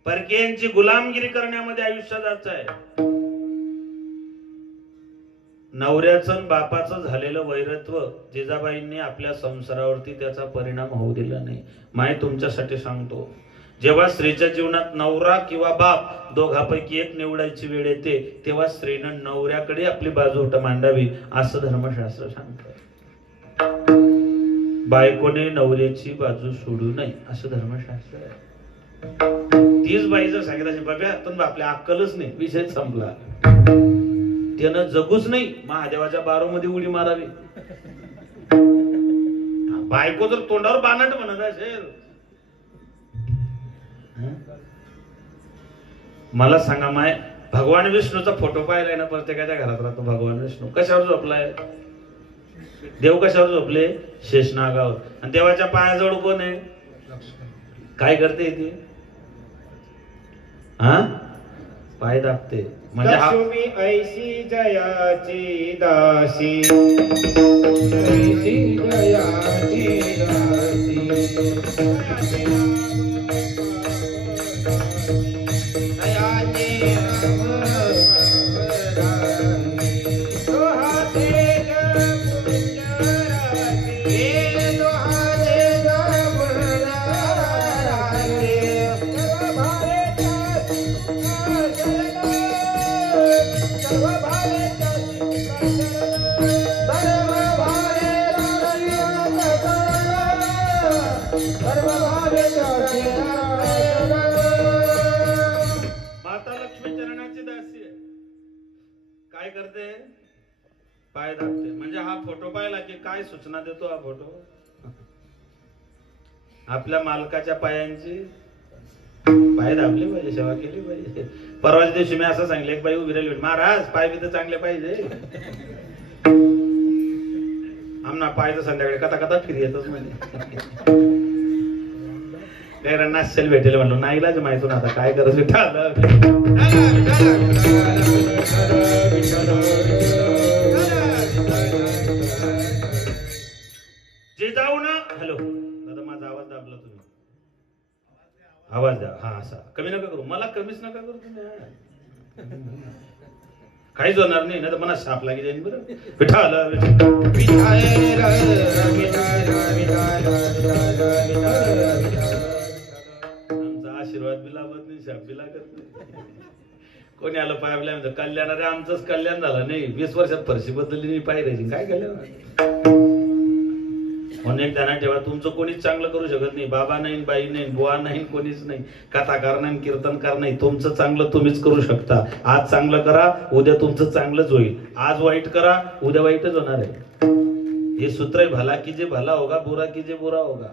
परकीयांची गुलामगिरी करण्यामध्ये आयुष्य जायचं आहे. नवऱ्याचं बापाचं झालेलं वैरत्व जिजाबाईंनी आपल्या संसारावरती त्याचा परिणाम होऊ दिला नाही. माय तुमच्यासाठी सांगतो, जेव्हा स्त्रीच्या जीवनात नवरा किंवा बाप दोघांपैकी एक निवडायची वेळ येते तेव्हा स्त्रीनं नवऱ्याकडे आपली बाजू मांडावी असं धर्मशास्त्र सांगतं. बायकोने नवऱ्याची बाजू सोडू नये असं धर्मशास्त्र आहे. तीच बाई जर सांगितलं बाब्या पण आपल्या अक्कलच नाही विषय संपला. त्यानं जगूच नाही महादेवाच्या बारोमध्ये उडी मारावी. बायको जर तोंडावर बाणट म्हणत असेल मला सांगा माय भगवान विष्णूचा फोटो पाहिलाय ना प्रत्येकाच्या घरात राहतो. भगवान विष्णू कशावर झोपलाय? देव कशावर झोपले? शेषनागावर. आणि देवाच्या पायाजवळ कोण आहे? काय करते ती? हा पाय दाबते. म्हणजे लक्ष्मी ऐशी जयाची दासी ऐशी जयाची दासी माता लक्ष्मी चरणाची दासी आहे. काय करते? पाय दाबते. म्हणजे हा फोटो पाहिला की काय सूचना देतो हा फोटो? आपल्या मालकाच्या पायांची पाय दाबले पाहिजे, सेवा केली पाहिजे. परवाच्या दिवशी मी असं सांगितलं एक बाई उभी राहिली महाराज पाय बी तर चांगले पाहिजे. आमना पाय तर संध्याकाळी कथा कथा फिरी येतच म्हणजे काही नाश्याला भेटेल म्हणलो नाही इलाज माहितून आता काय करायचं. ठरलं असा कमी नका करू, मला कमीच नका करू तुम्ही, काहीच होणार नाही, ना तर मला साप लागे जाईल बरं. विठाल आमचा आशीर्वाद बी लाभत नाही, शाप बी लागत नाही. कोणी आलं पाय म्हणतं कल्याण, अरे आमचंच कल्याण झालं नाही, 20 वर्षात फरशी बदलली नाही, पाहिजे काय कल्याण. म्हणून एक ध्यानात ठेवा, तुमचं कोणीच चांगलं करू शकत नाही. बाबा नाही, बाई नाही, बुवा नाही, कोणीच नाही, कथाकार नाही, कीर्तनकार नाही. तुमचं चांगलं तुम्हीच करू शकता. आज चांगलं करा, उद्या तुमचं चांगलंच होईल. आज वाईट करा, उद्या वाईटच होणार आहे. हे सूत्र आहे, भला कीजे भला होगा, बुरा कीजे बुरा होगा,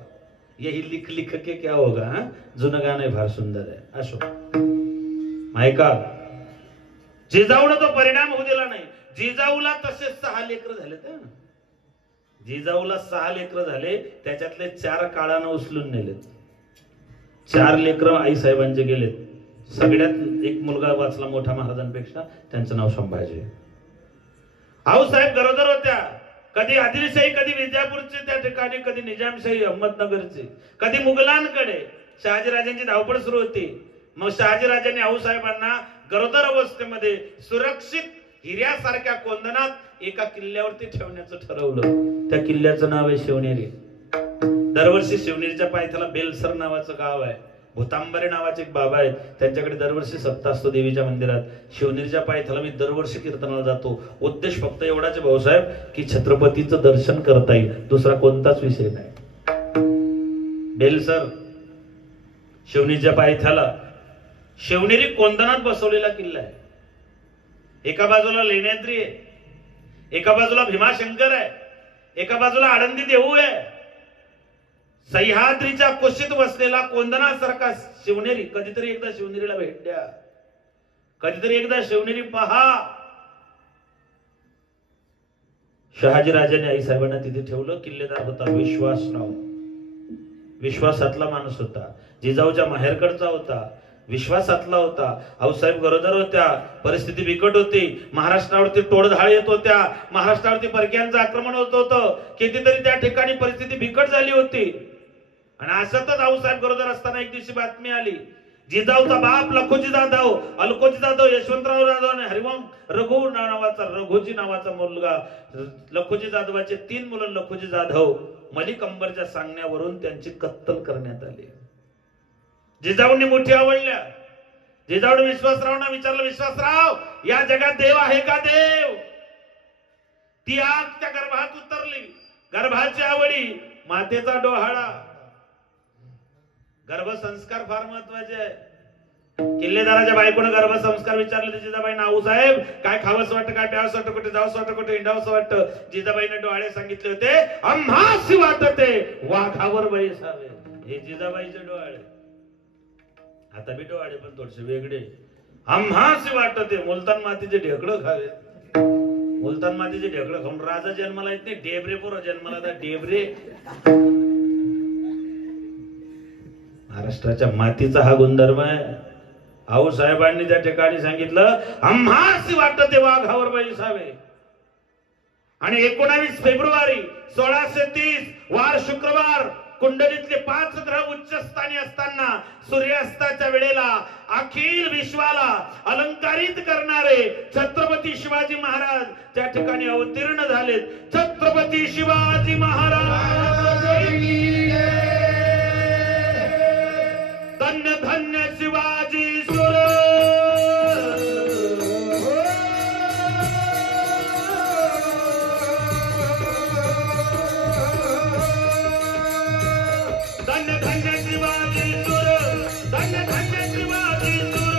यही लिख लिख के क्या होगा. हा, जुनं गाणं आहे, फार सुंदर आहे. असो ऐका, जिजाऊला तो परिणाम होऊ दिला नाही. जिजाऊला तसे 6 लेकर झाले. तर जिजाऊला 6 लेकर झाले, त्याच्यातले 4 काळानं उचलून नेलेत. 4 लेकर आई साहेबांचे गेलेत. सगळ्यात एक मुलगा वाचला मोठा महाराजांपेक्षा, त्यांचं नाव संभाजी. आऊ साहेब गरोदर होत्या. कधी आदिलशाही, कधी विजापूरचे त्या ठिकाणी, कधी निजामशाही अहमदनगरचे, कधी मुघलांकडे. शहाजीराजांची धावपळ सुरू होती. मग शहाजीराजांनी आऊ साहेबांना गरोदर अवस्थेमध्ये सुरक्षित हिऱ्यासारख्या कोंदणात एका किल्ल्यावरती ठेवण्याचं ठरवलं. त्या किल्ल्याचं नाव आहे शिवनेरी. दरवर्षी शिवनेरीच्या पायथ्याला बेलसर नावाचं गाव आहे. भूतांबरे नावाचे एक बाबा आहेत, त्यांच्याकडे दरवर्षी सप्ताह असतो देवीच्या मंदिरात. शिवनेरीच्या पायथ्याला मी दरवर्षी कीर्तनाला जातो. उद्देश फक्त एवढाच भाऊसाहेब की छत्रपतीचं दर्शन करता येईल, दुसरा कोणताच विषय नाही. बेलसर शिवनेरीच्या पायथ्याला शिवनेरी कोंदणात बसवलेला किल्ला आहे. एका बाजूला लेण्याद्री आहे, एका बाजूला भीमाशंकर आहे, एका बाजूला आळंदी देऊ आहे. सह्याद्रीच्या कुशीत बसलेला कोंदणासारखा शिवनेरी. कधीतरी एकदा शिवनेरीला भेट द्या, कधीतरी एकदा शिवनेरी पहा. शहाजीराजाने आई साहेबांना तिथे ठेवलं. किल्लेदार होता विश्वासराव, विश्वासातला माणूस होता. जिजाऊच्या माहेरकडचा होता, विश्वासातला होता. आऊसाहेब गरोदर होत्या, परिस्थिती बिकट होती. महाराष्ट्रावरती टोळधाड येत होत्या, महाराष्ट्रावरती परक्यांचं आक्रमण होत होतं. कितीतरी त्या ठिकाणी परिस्थिती बिकट झाली होती. आणि अशातच आऊसाहेब गरोदर असताना एक दिवशी बातमी आली. जिजाऊचा बाप लखोजी जाधव, अलकोजी जाधव, यशवंतराव जाधव आणि हरिवंश रघुजी नावाचा मुलगा. लखोजी जाधवाचे 3 मुलं लखोजी जाधव. मलिक अंबरच्या सांगण्यावरून त्यांची कत्तल करण्यात आली. जिजाऊंनी मुठी आवडल्या. जिजाऊने विश्वासरावांना विचारलं, विश्वासराव, या जगात देव आहे का? देव. ती आग त्या गर्भात उतरली. गर्भाची आवडी, मातेचा डोहाळा. गर्भसंस्कार फार महत्वाचे आहे. किल्लेदाराच्या बायकोने गर्भसंस्कार विचारले. जिजाबाईंना, आऊसाहेब काय खावंस वाटतं, काय प्यावंस वाटतं, कुठे जावंस वाटतं, कुठे हिंडावंस वाटतं? जिजाबाईने डोहाळे सांगितले होते, आम्हासी वाटते वाघावर बैसावे. हे जिजाबाईचे डोहाळे. आता बी डोहाळे पण थोडेसे वेगळे. आम्हासी वाटते मुलतान मातीचे ढेकळं खावे. मुलतान मातीचे ढेकळं खाऊन राजा जन्माला येत नाही, डेबरे पोरं जन्माला येतात. डेबरे. महाराष्ट्राच्या मातीचा हा गुणधर्म आहे. आऊ साहेबांनी त्या ठिकाणी सांगितलं, आम्हासी वाटते वाघावर बैसावे. आणि 19 फेब्रुवारी 1630 वार शुक्रवार, कुंडलीतले 5 ग्रह उच्चस्थानी असताना सूर्यास्ताच्या वेळेला अखिल विश्वाला अलंकारित करणारे छत्रपती शिवाजी महाराज त्या ठिकाणी अवतीर्ण झालेत. छत्रपती शिवाजी महाराज धन्य धन्य शिवाजी सुर. धन्य धन्य शिवाजी सुर, धन्य धन्य शिवाजी सुर,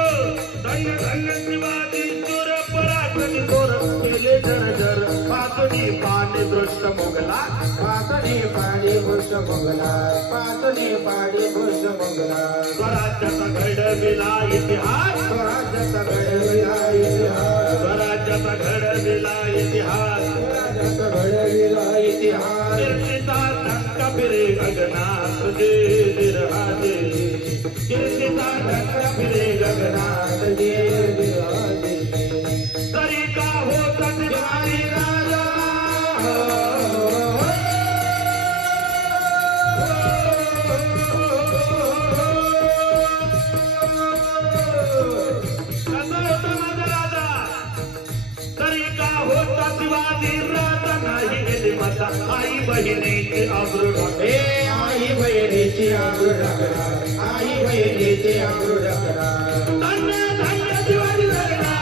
धन्य धन्य शिवाजी सुर. पराक्रमी थोर केले जर पातळी पाणी दृष्ट मोगला, पातळी पाणी दृष्ट मोगला, पातळी पाणी दृष्ट मोगला. स्वराज्याचा घडविला इतिहास, स्वराज्याचा घडविला इतिहास, स्वराज्याचा घडविला इतिहास, स्वराज्याचा घडविला इतिहास. कीर्तिचा धक्का फिरे गगनात जे विरहाजे, कीर्तिचा धक्का फिरे गगनात जे विरहाजे. तरी का होता शिवाजी राजा, होता शिवाजी राजा नाही गेले माता आई बहिणीची आबरू राखा. आई बहिणीची आबरू राखा. आई बहिणीची आबरू राखा. धन्य धन्य शिवाजी सरदार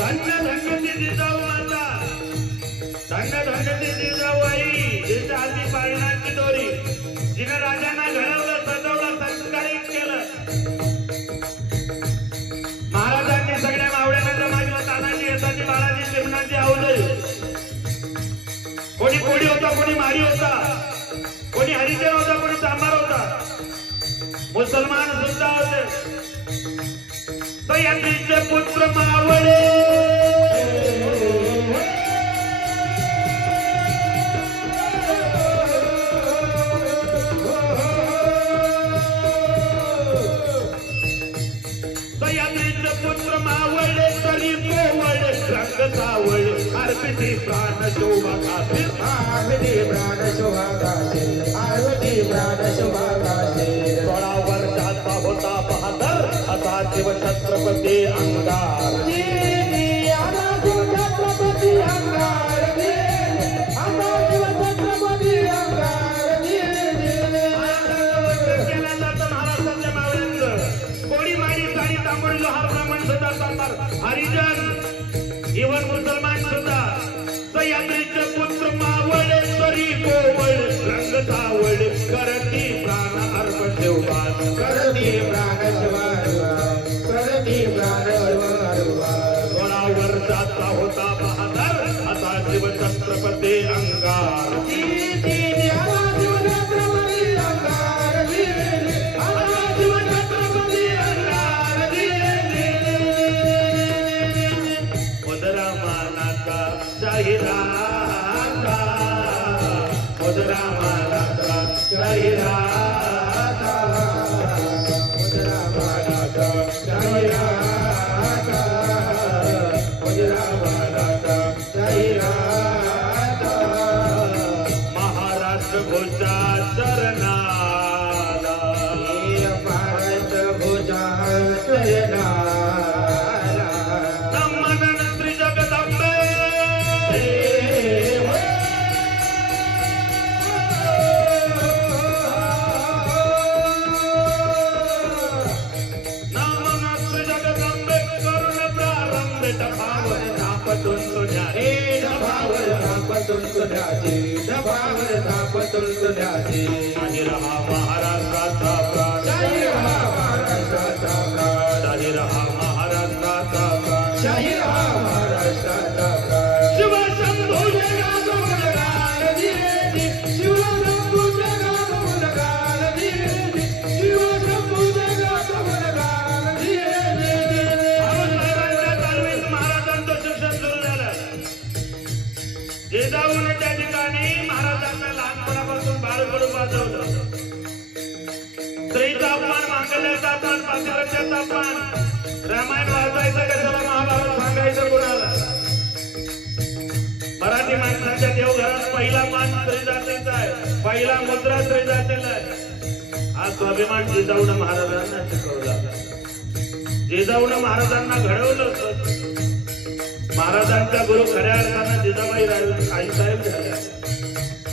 धन्य धन्य ती जिजाऊ माता. धन्य धन्य ती जिजाऊ आई जिच्या हाती पाळण्याची दोरी. जिने राजांना घडवलं सजवलं संस्कारित केलं. महाराजांनी सगळ्या मावळ्यांना जमावलं. तानाजी येताची बाळाजी चिमणाची आवडे. कोणी कोडी होता कोणी मारी होता कोणी हरिजन होता कोणी चांभार होता. मुसलमान सुद्धा होते. सह्याद्रीचे पुत्र मावळे सह्याद्रीचे पुत्र मावळे तरी कोवळे रंग सावळे अर्पिती प्राण शोभा खातीर. आरती प्राण शोभा गाशील. आरती प्राण शोभा गाशील. 16 वर्षाचा होता बहादर असा शिव छत्रपती अंगार. आला शिव छत्रपती अंगार. आला शिव छत्रपती अंगार. केलं जातं महाराष्ट्रातल्या मावळ्यांचं. कोळी माडी साडी तांबडी लोहार ब्राह्मण सुद्धा चांभार हरिजन इवन मुसलमान सुद्धा. सह्याद्रीचे पुत्र मावळे तरी कोवळे रंग सावळे करती प्राण अर्पण देवबान. करती प्राण शिवा. करती प्राण शिवा. 16 वर्षाचा होता बहादर असा शिव छत्रपती अंगार. आला शिव छत्रपती अंगार. आला शिव छत्रपती अंगार. मुद्रा मानाचा शाहिराचा मुद्रा मानाचा शाहिराचा मुद्रा मानाचा जाहिराता. मुद्रा मानाचा जाहिराता. महाराष्ट्र भोजा चरणाला भारत भुजा शरणाला. नमन श्री जगदंबे. नमन श्री जगदंबे करुण प्रारंभे दभावर धापतून तुझ्या. डभावर धापतून तुझ्याची. डभावर धापतून तुझ्याची. शाहीर हा महाराष्ट्राचा प्राण. शाहीर हा महाराष्ट्राचा प्राण. शाहीर हा महाराष्ट्राचा प्राण. शाहीर हा महाराष्ट्राचा प्राण. शिव शंभू जगातो जगाल दिरे. शिव शंभू जगातो जगाल दिरे. शिव शंभू जगातो जगाल दिरे. महाराजांच्या तालमीत महाराजांचं शिक्षण सुरू झालं. जिजाऊने त्या ठिकाणी महाराजांना लहानपणापासून बाळकडून वाजवलं. स्त्रीचा अपमान, मांगल्याचा अपमान, पातिव्रत्याचा अपमान. रामायण वाचायचं कशाला, महाभारत सांगायचं कोणाला. मराठी माणसाच्या देवघरात पहिला मान स्त्री जातीचा आहे. पहिला मुद्रा स्त्री जातीला आहे. हा स्वाभिमान जिजाऊनं महाराजांना शिकवला. जिजाऊनं महाराजांना घडवलं होतं. महाराजांच्या गुरु खऱ्या अर्थानं जिजाबाई आईसाहेब झाल्या.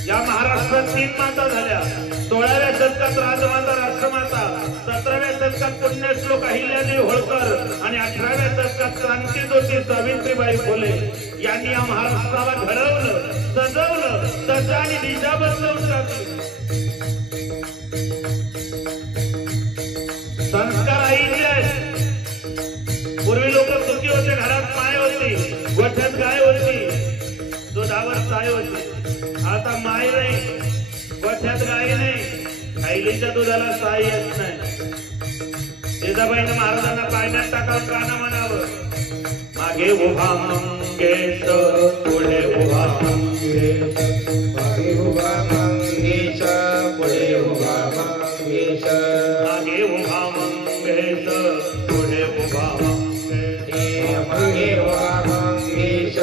या महाराष्ट्रात 3 माता झाल्या. 16व्या शतकात राजमाता राष्ट्रमाता, 17व्या शतकात पुण्यश्लोक अहिल्यादेवी होळकर आणि 18व्या शतकात क्रांतीज्योती सावित्रीबाई फुले यांनी या महाराष्ट्राला घडवलं, सजवलं, तसं आणि दिशा बदलवून टाकली. संस्कार आईचे आहेत. पूर्वी लोक सुखी होते. घरात माय होती, गोठ्यात गाय होती, दुधावर साय होती. आता माय नाही, गोठ्यात गाय नाही, गायलीच्या दुधाला साय येत नाही. जिजाबाईनं महाराजांना पाण्यात टाकावं, गाणं म्हणावं. मागे उभा मंगेश, पुढे उभा मंगेश. मागे उभा मंगेश, पुढे उभा मंगेश. मागे उभा मंगेश, पुढे उभा मंगेश. मागे उभा मंगेश,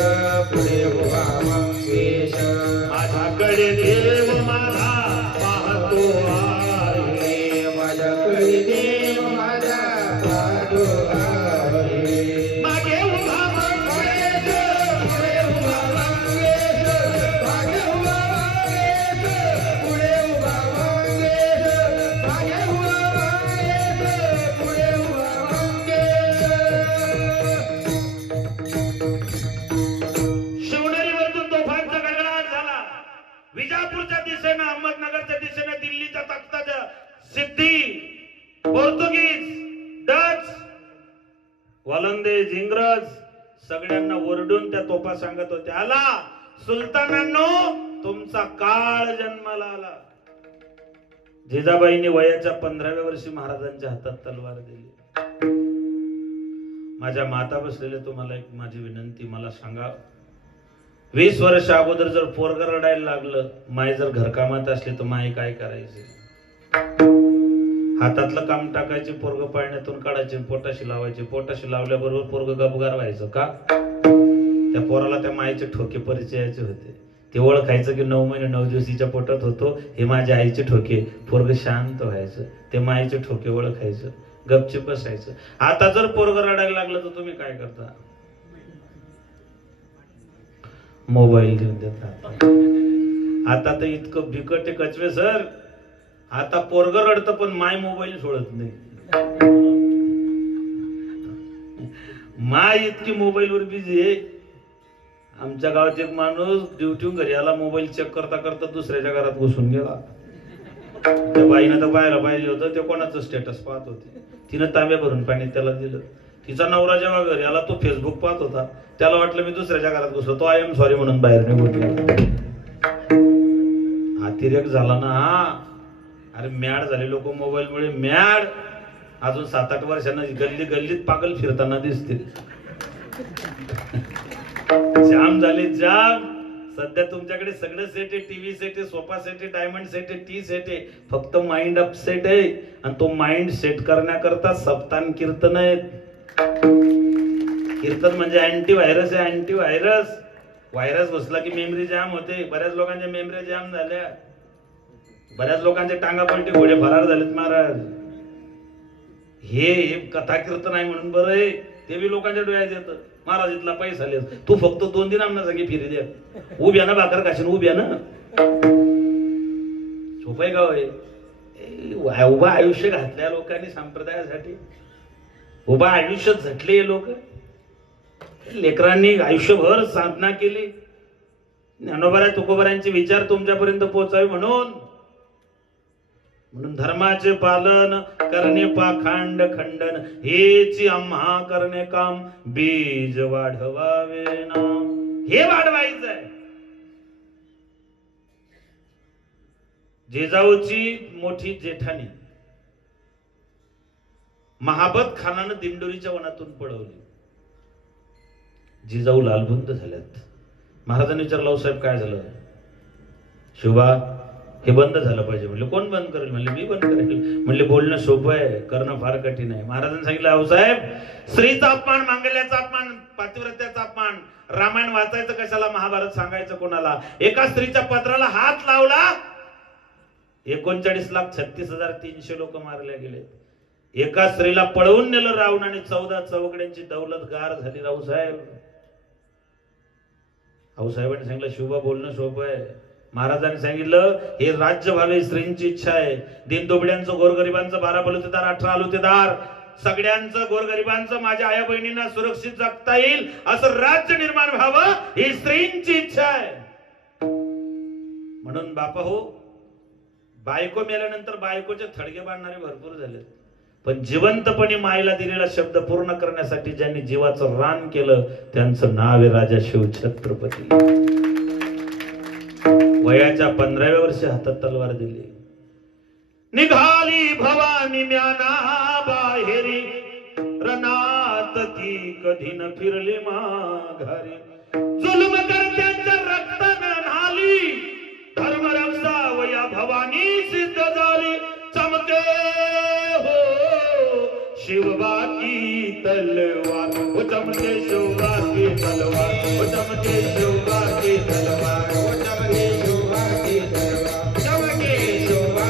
पुढे उभा मंगेश. माझ्याकडे देव माझा पाहतो पाहतो आहे. माझ्या कुलदेव माझा पाहतो आहे. मागे उभा मंगेश, पुढे उभा मंगेश, मागे उभा मंगेश, पुढे उभा मंगेश, मागे उभा मंगेश, पुढे उभा मंगेश. शिवनेरीवरून तोफांचा गडगडाट झाला. विजापूरच्या दिशेनं, अहमदनगरच्या दिशेनं, दिल्लीच्या तख्ताच्या सिद्धी, पोर्तुगीज, डच, वलंदेज, इंग्रज सगळ्यांना ओरडून त्या तोफा सांगत होत्या, आला सुलतानांनो तुमचा काळ जन्माला आला. जिजाबाईंनी वयाच्या 15व्या वर्षी महाराजांच्या हातात तलवार दिली. माझ्या माता बसलेले तुम्हाला एक माझी विनंती, मला सांगा 20 वर्ष अगोदर जर पोरग रडायला लागलं, माय जर घरकामात असली तर माय काय करायचे? हातातलं काम टाकायचे, पोरग पाळण्यातून काढायचे, पोटाशी लावायचे. पोटाशी लावल्याबरोबर पोरग गपगार व्हायचं का? त्या पोराला त्या मायेचे ठोके परिचयाचे होते. ते ओळखायचं की 9 महिने 9 दिवस तिच्या पोटात होतो, हे माझ्या आईचे ठोके. पोरग शांत व्हायचं, ते मायेचे ठोके ओळखायचं, गपचिप बसायचं. आता जर पोरग रडायला लागलं तर तुम्ही काय करता? मोबाईल घेऊन देतात. आता तर इतकं बिकट कचवे सर, आता पोरग रडतं पण माय मोबाईल सोडत नाही. माय इतकी मोबाईलवर बिझी आहे. आमच्या गावात एक माणूस ड्युटीहून घरी आला, मोबाईल चेक करता करता दुसऱ्याच्या घरात घुसून गेला. त्या बाईनं तर पाहायला पाहिजे होतं, ते कोणाचं स्टेटस पाहत होते. तिनं तांब्या भरून पाणी त्याला दिलं. तिचा नवरा जेव्हा घरी आला तो फेसबुक पाहत होता. त्याला वाटलं मी दुसऱ्याच्या घरात घुसलो, तो आय एम सॉरी म्हणून बाहेर निघून गेला. अतिरेक झाला ना हा. अरे मॅड झाले लोक मोबाईलमुळे, मॅड. अजून 7-8 वर्षांना गल्ली गल्लीत पागल फिरताना दिसतील. जाम झाले जाम. सध्या तुमच्याकडे सगळं सेट आहे, टीव्ही सेट आहे, सोफा सेट आहे, डायमंड सेट आहे, टी सेट आहे. फक्त माइंड अपसेट आहे. आणि तो माइंड सेट करण्याकरता सप्तान कीर्तन आहेत. कीर्तन म्हणजे अँटीव्हायरस आहे, अँटीव्हायरस. व्हायरस घुसला की मेमरी जाम होते. बऱ्याच लोकांच्या मेमरी जाम झाल्या. बऱ्याच लोकांचे टांगा पलटी घोडे फरार झालेत महाराज. हे कथा कीर्तन आहे म्हणून बरं आहे, ते बी लोकांच्या डोळ्यात येतं. महाराज इथला पैसा आले, तू फक्त 2 दिन आमना सांगे फिरी द्या. उभ्या ना भाकर काशीन, उभ्या ना. सोपय गाव आहे. उभा आयुष्य घातल्या लोकांनी संप्रदायासाठी. उभा आयुष्य झटले लोक. लेकरांनी आयुष्यभर साधना केली. ज्ञानोबा तुकोबारांचे विचार तुमच्यापर्यंत पोहोचावे म्हणून धर्माचे पालन करणे पाखंड खंडन हेची आम्हा करणे काम. बीज वाढवावे ना, हे वाढवायचं आहे. जिजाऊची मोठी जेठानी महाबत खानानं दिंडोरीच्या वनातून पळवली. जिजाऊ लालबुंद झाल्यात. महाराजांनी विचारलं, साहेब काय झालं? शिवबा हे बंद झालं पाहिजे. म्हणले कोण बंद करेल? म्हणले मी बंद करेल. म्हणले बोलणं सोपं आहे, करणं फार कठीण आहे. महाराजांनी सांगितलं, साहेब स्त्रीचा अपमान, मांगल्याचा अपमान, पातिव्रत्याचा अपमान. रामायण वाचायचं कशाला, महाभारत सांगायचं कोणाला? एका स्त्रीच्या पत्राला हात लावला, 39,36,300 लोक मारले गेले. एका स्त्रीला पळवून नेलं रावणाने. 14 चौकड्यांची दौलत गार झाली. रावसाहेब आऊसाहेबांनी सांगितलं, शिवबा बोलणं सोपं आहे. महाराजांनी सांगितलं, हे राज्य व्हावे स्त्रींची इच्छा आहे. दिनदुबड्यांचं, गोरगरिबांचं 12 बलुतेदार, 18 अलुतेदार, सगळ्यांचं गोरगरिबांचं, माझ्या आया बहिणींना सुरक्षित जगता येईल असं राज्य निर्माण व्हावं ही स्त्रींची इच्छा आहे. म्हणून बापा हो, बायको मेल्यानंतर बायकोचे थडगे बांधणारे भरपूर झाले. पण जिवंतपणे मायला दिलेला शब्द पूर्ण करण्यासाठी ज्यांनी जीवाचं रान केलं त्यांचं नाव आहे राजा शिवछत्रपती. वयाच्या 15व्या वर्षी हातात तलवार दिली. निघाली भवानी म्याना बाहेरी, रणात ती कधी न फिरली माघारी. जुलम करत्यांच्या रक्तानं न्हाली, धर्मरक्षा वया भवानी सिद्ध झाली. चमके हो शिवबा की तलवार, वो चमके शिवबा की तलवार, वो चमके शिवबा की तलवार, वो चमके शिवबा की तलवार, चमके शिवबा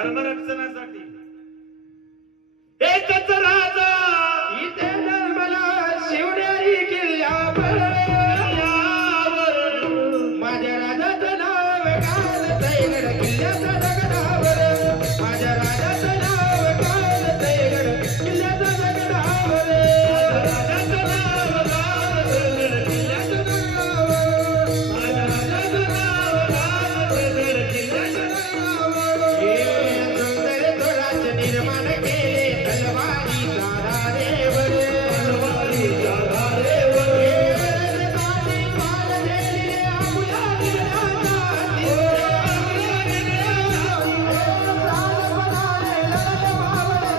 धर्मरक्षणासाठी एकच राजा इथे जन्मला शिवनेरी किल्ल्यावर माझ्या राजाचं नाव घालतंय गड किल्ल्याच्या दगडावर माझ्या राजाचं नाव घालतंय गड किल्ल्याच्या दगडावर राजाचं नाव घालतंय गड किल्ल्याच्या दगडावर माझ्या राजाचं नाव घालतंय गड किल्ल्याच्या दगडावर हे सुंदर स्वराज्य निर्माण केले तलवारीच्या धारेवर तलवारीच्या धारेवर माझ्या देवाचं नाव घालतंय गड किल्ल्याच्या दगडावर माझ्या राजाचं नाव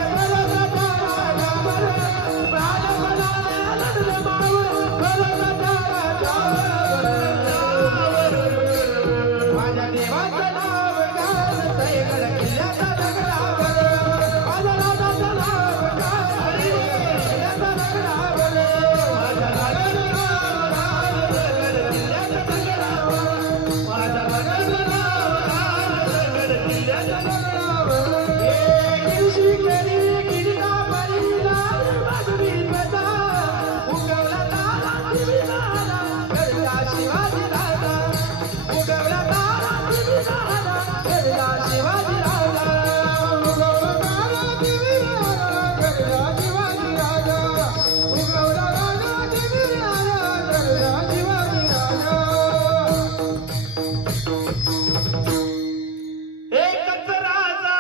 घालतंय किल्ल्याच्या दगडावर माझ्या राजाचं नाव घालतंय गड किल्ल्याच्या दगडावर माझ्या राजाचं नाव घालतंय गड किल्ल्याच्या दगडावर हे गिरशिखरी गिरणापरी लाल माधवी ध्वजा उगवला तारा दिविनाला गडचा शिवाजी राजा उगवला तारा दिविनाला गडचा शिवाजी राजा उगवला तारा दिविनाला गडचा शिवाजी राजा उगवला तारा दिविनाला गडचा शिवाजी राजा एकच राजा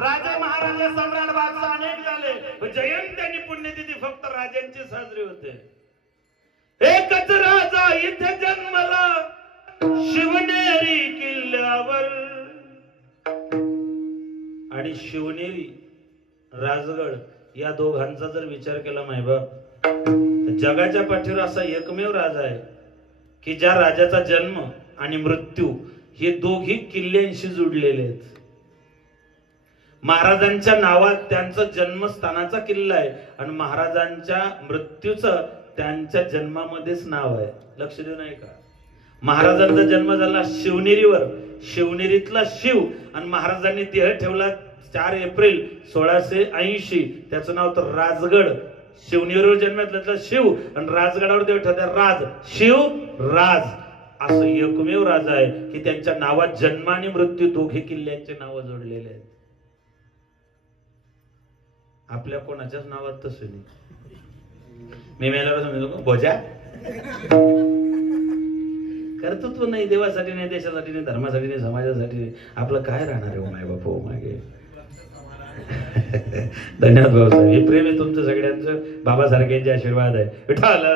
राजे महाराजे सम्राट बादशाह अनेक झाले पण जयंती आणि पुण्यतिथी फक्त राजांची साजरी होते एकच राजा इथे जन्मला शिवनेरी किल्ल्यावर आणि शिवनेरी राजगड या दोघांचा जर विचार केला मायबाप तर जगाच्या पाठीवर असा एकमेव राजा आहे की ज्या राजाचा जन्म आणि मृत्यू हे दोघी किल्ल्यांशी जुडलेले आहेत महाराजांच्या नावात त्यांचं जन्मस्थानाचा किल्ला आहे आणि महाराजांच्या मृत्यूचं त्यांच्या जन्मामध्येच नाव आहे लक्ष देऊ नाही का महाराजांचा जन्म झाला शिवनेरीवर शिवनेरीतला शिव आणि महाराजांनी देह ठेवला 4 एप्रिल 1680 त्याचं नाव तर राजगड शिवनेरीवर जन्म घेतला शिव आणि राजगडावर देव ठेवला राज शिव राज असं एकमेव राजा आहे की त्यांच्या नावात जन्म आणि मृत्यू दोघे किल्ल्यांचे नाव जोडलेले आहेत आपल्या कोणाच्याच नावात तसं नाही मी मेल्यावर समजलो भोजा कर्तृत्व नाही देवासाठी नाही देशासाठी नाही धर्मासाठी नाही समाजासाठी नाही आपलं काय राहणार आहे माय बाप मागे धन्यवाद भाऊसाहेब हे प्रेम आहे तुमचं सगळ्यांचं बाबासारख्यांचे आशीर्वाद आहे विठ्ठल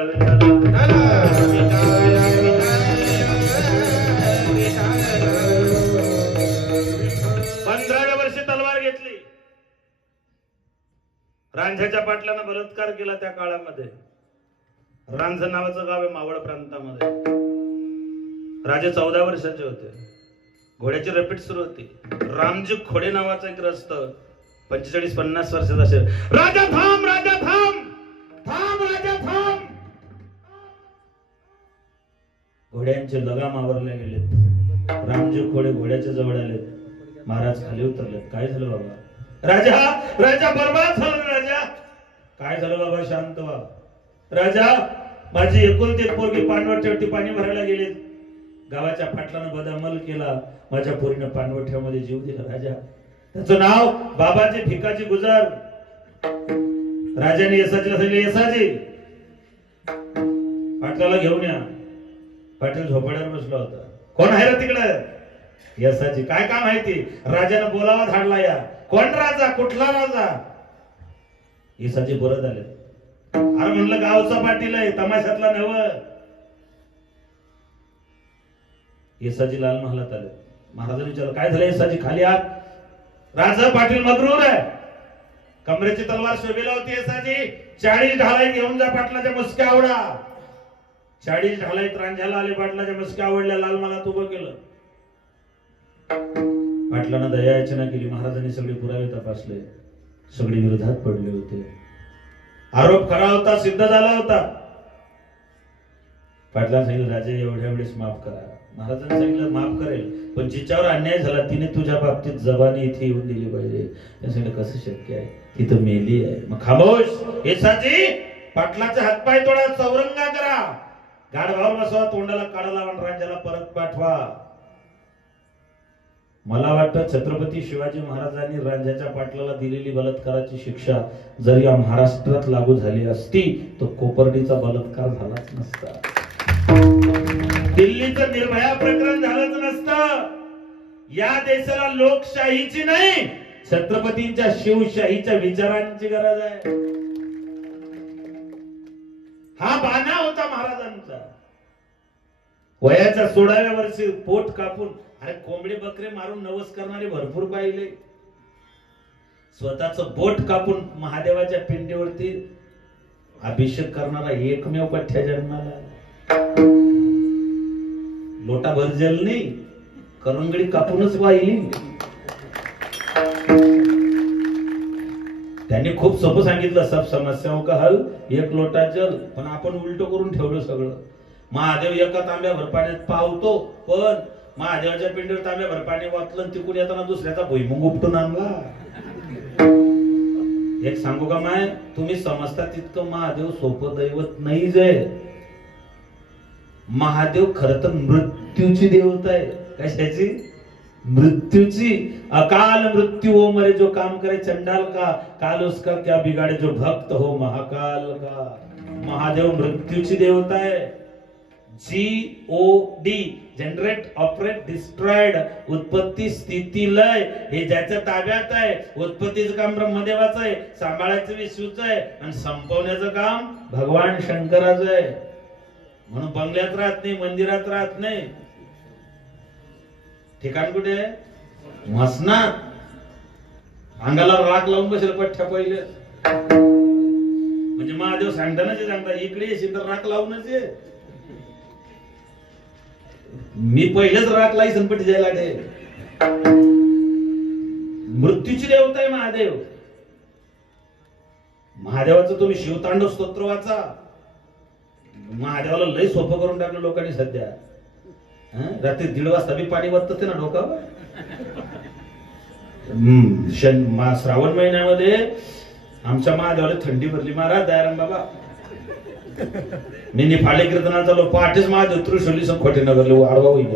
15व्या वर्षी तलवार घेतली रांझ्याच्या पाटलानं बलात्कार केला त्या काळामध्ये रांझ नावाचं गाव आहे मावळ प्रांतामध्ये राजे 14 वर्षाचे होते घोड्याची रपीट सुरू होती रामजी खोडे नावाचा एक रस्त 45-50 वर्षाचा असेल राजा थांब राजा थांब थांब राजा थांब घोड्यांचे लगाम आवरले गेले रामजी खोडे घोड्याच्या जवळ आले महाराज खाली उतरले काय झालं बाबा राजा राजा बर्बाद झालं राजा काय झालं बाबा शांत व्हा राजा माझी एकुलती पोरगी पाणवठ्यावरती पाणी भरायला गेली गावाच्या पाटलानं बदामल केला माझ्या पोरीनं पाणवठ्यामध्ये जीव दिला राजा त्याचं नाव बाबाजी भिकाजी गुजर राजाने यसाजीला सांगितले यसाजी पाटलाला घेऊन या पाटील झोपाड्यावर बसला होता कोण आहे रे तिकडे यसाजी काय काम आहे ती राजानं बोलावा धाडला या कोण राजा कुठला राजा यसाजी परत आले अरे म्हणलं गावचा पाटील आहे तमाशातला नव येसाजी लाल महालात आले महाराजांनी विचारलं काय झालं येसाजी खाली आत राजा पाटील मगरूर आहे कमरेची तलवार शोभेला होती येसाजी 40 ढालाई घेऊन जा पाटलाच्या मुसक्या आवडा 40 ढालाई रांझ्याला आले पाटलाच्या मुसक्या आवडल्या लाल महालात उभं केलं पाटलांना दया याचना केली महाराजांनी सगळे पुरावे तपासले सगळे विरोधात पडले होते आरोप खरा होता सिद्ध झाला होता पाटलांनी सांगितलं राजे एवढ्या वेळेस माफ करा महाराजांनी सांगितलं माफ करेल, पण जिच्यावर अन्याय झाला तिने तुझ्या बाबतीत जबानी इथे येऊन दिली पाहिजे. त्यासाठी कसं शक्य आहे? तिथं मेली आहे. मग खामोश येसाची पाटलाचे हातपाय तोडा, चौरंगा करा, गाढवावर बसवा, तोंडाला काढा लावा, राज्याला परत पाठवा. मला वाटतं छत्रपती शिवाजी महाराजांनी रांझ्याच्या पाटलाला दिलेली बलात्काराची शिक्षा जर या महाराष्ट्रात लागू झाली असती तर कोपर्डीचा बलात्कार झालाच नसता, दिल्लीचं निर्भया प्रकरण झालंच नसतं. या देशाला लोकशाहीची नाही, छत्रपतींच्या शिवशाहीच्या विचारांची गरज आहे. हा बाणा होता महाराजांचा. वयाच्या 16व्या वर्षी पोट कापून, अरे कोंबडे बकरे मारून नवस करणारे भरपूर पाहिले. स्वतःच बोट कापून महादेवाच्या पिंडीवरती अभिषेक करणारा एकमेव पठ्या जन्माला. लोटा भर जल नाही, करंगडी कापूनच वाहिली. त्यांनी खूप सोपं सांगितलं, सब समस्याओं का हल एक लोटा जल. पण आपण उलट करून ठेवलं सगळं. महादेव एका तांब्याभर पाण्यात पावतो, पण महादेवाच्या पिंडीवर तांब्याभर पाणी वाचलं, तिकून येताना दुसऱ्याचा भुईमुंग उपटून आणला. एक सांगू का माय, तुम्ही समजता तितकं महादेव सोपं दैवत नाही जे. महादेव खरं तर मृत्यूची देवता आहे. कशाची? मृत्यूची. अकाल मृत्यू हो मरे जो काम करे चंडाल का, काल उसका क्या बिगाड़े जो भक्त हो महाकाल का. महादेव मृत्यूची देवता आहे. GOD जनरेट ऑपरेट डिस्ट्रॉयड, उत्पत्ती स्थिती लय हे ज्याच्या ताब्यात आहे. उत्पत्तीचं काम ब्रह्मदेवाचं आहे, सांभाळायचं विष्णूचं आहे, आणि संपवण्याचं काम भगवान शंकराचं आहे. म्हणून बंगल्यात राहत नाही, मंदिरात राहत नाही. ठिकाण कुठे आहे? मसनात. अंगाला राख लावून बसेल पठ्ठ्या पहिले. म्हणजे महादेव सांगताना जे सांगता, इकडे येशील तर राख लावूनच ये. मी पहिलेच राख लाई संपटी जायला दे. मृत्यूची देवता आहे महादेव. महादेवाचं तुम्ही शिवतांडव स्तोत्र वाचा. महादेवाला लय सोपं करून टाकलं लोकांनी सध्या. रात्री 1:30 वाजता बी पाणी वाटतं ना डोकावर. श्रावण महिन्यामध्ये आमच्या महादेवाला थंडी भरली. महाराज दयाराम बाबा, मी फाळे कीर्तनाला चाललो, पहाटेच महादेव त्रिशोली खोटे नगरले आडवा होईल.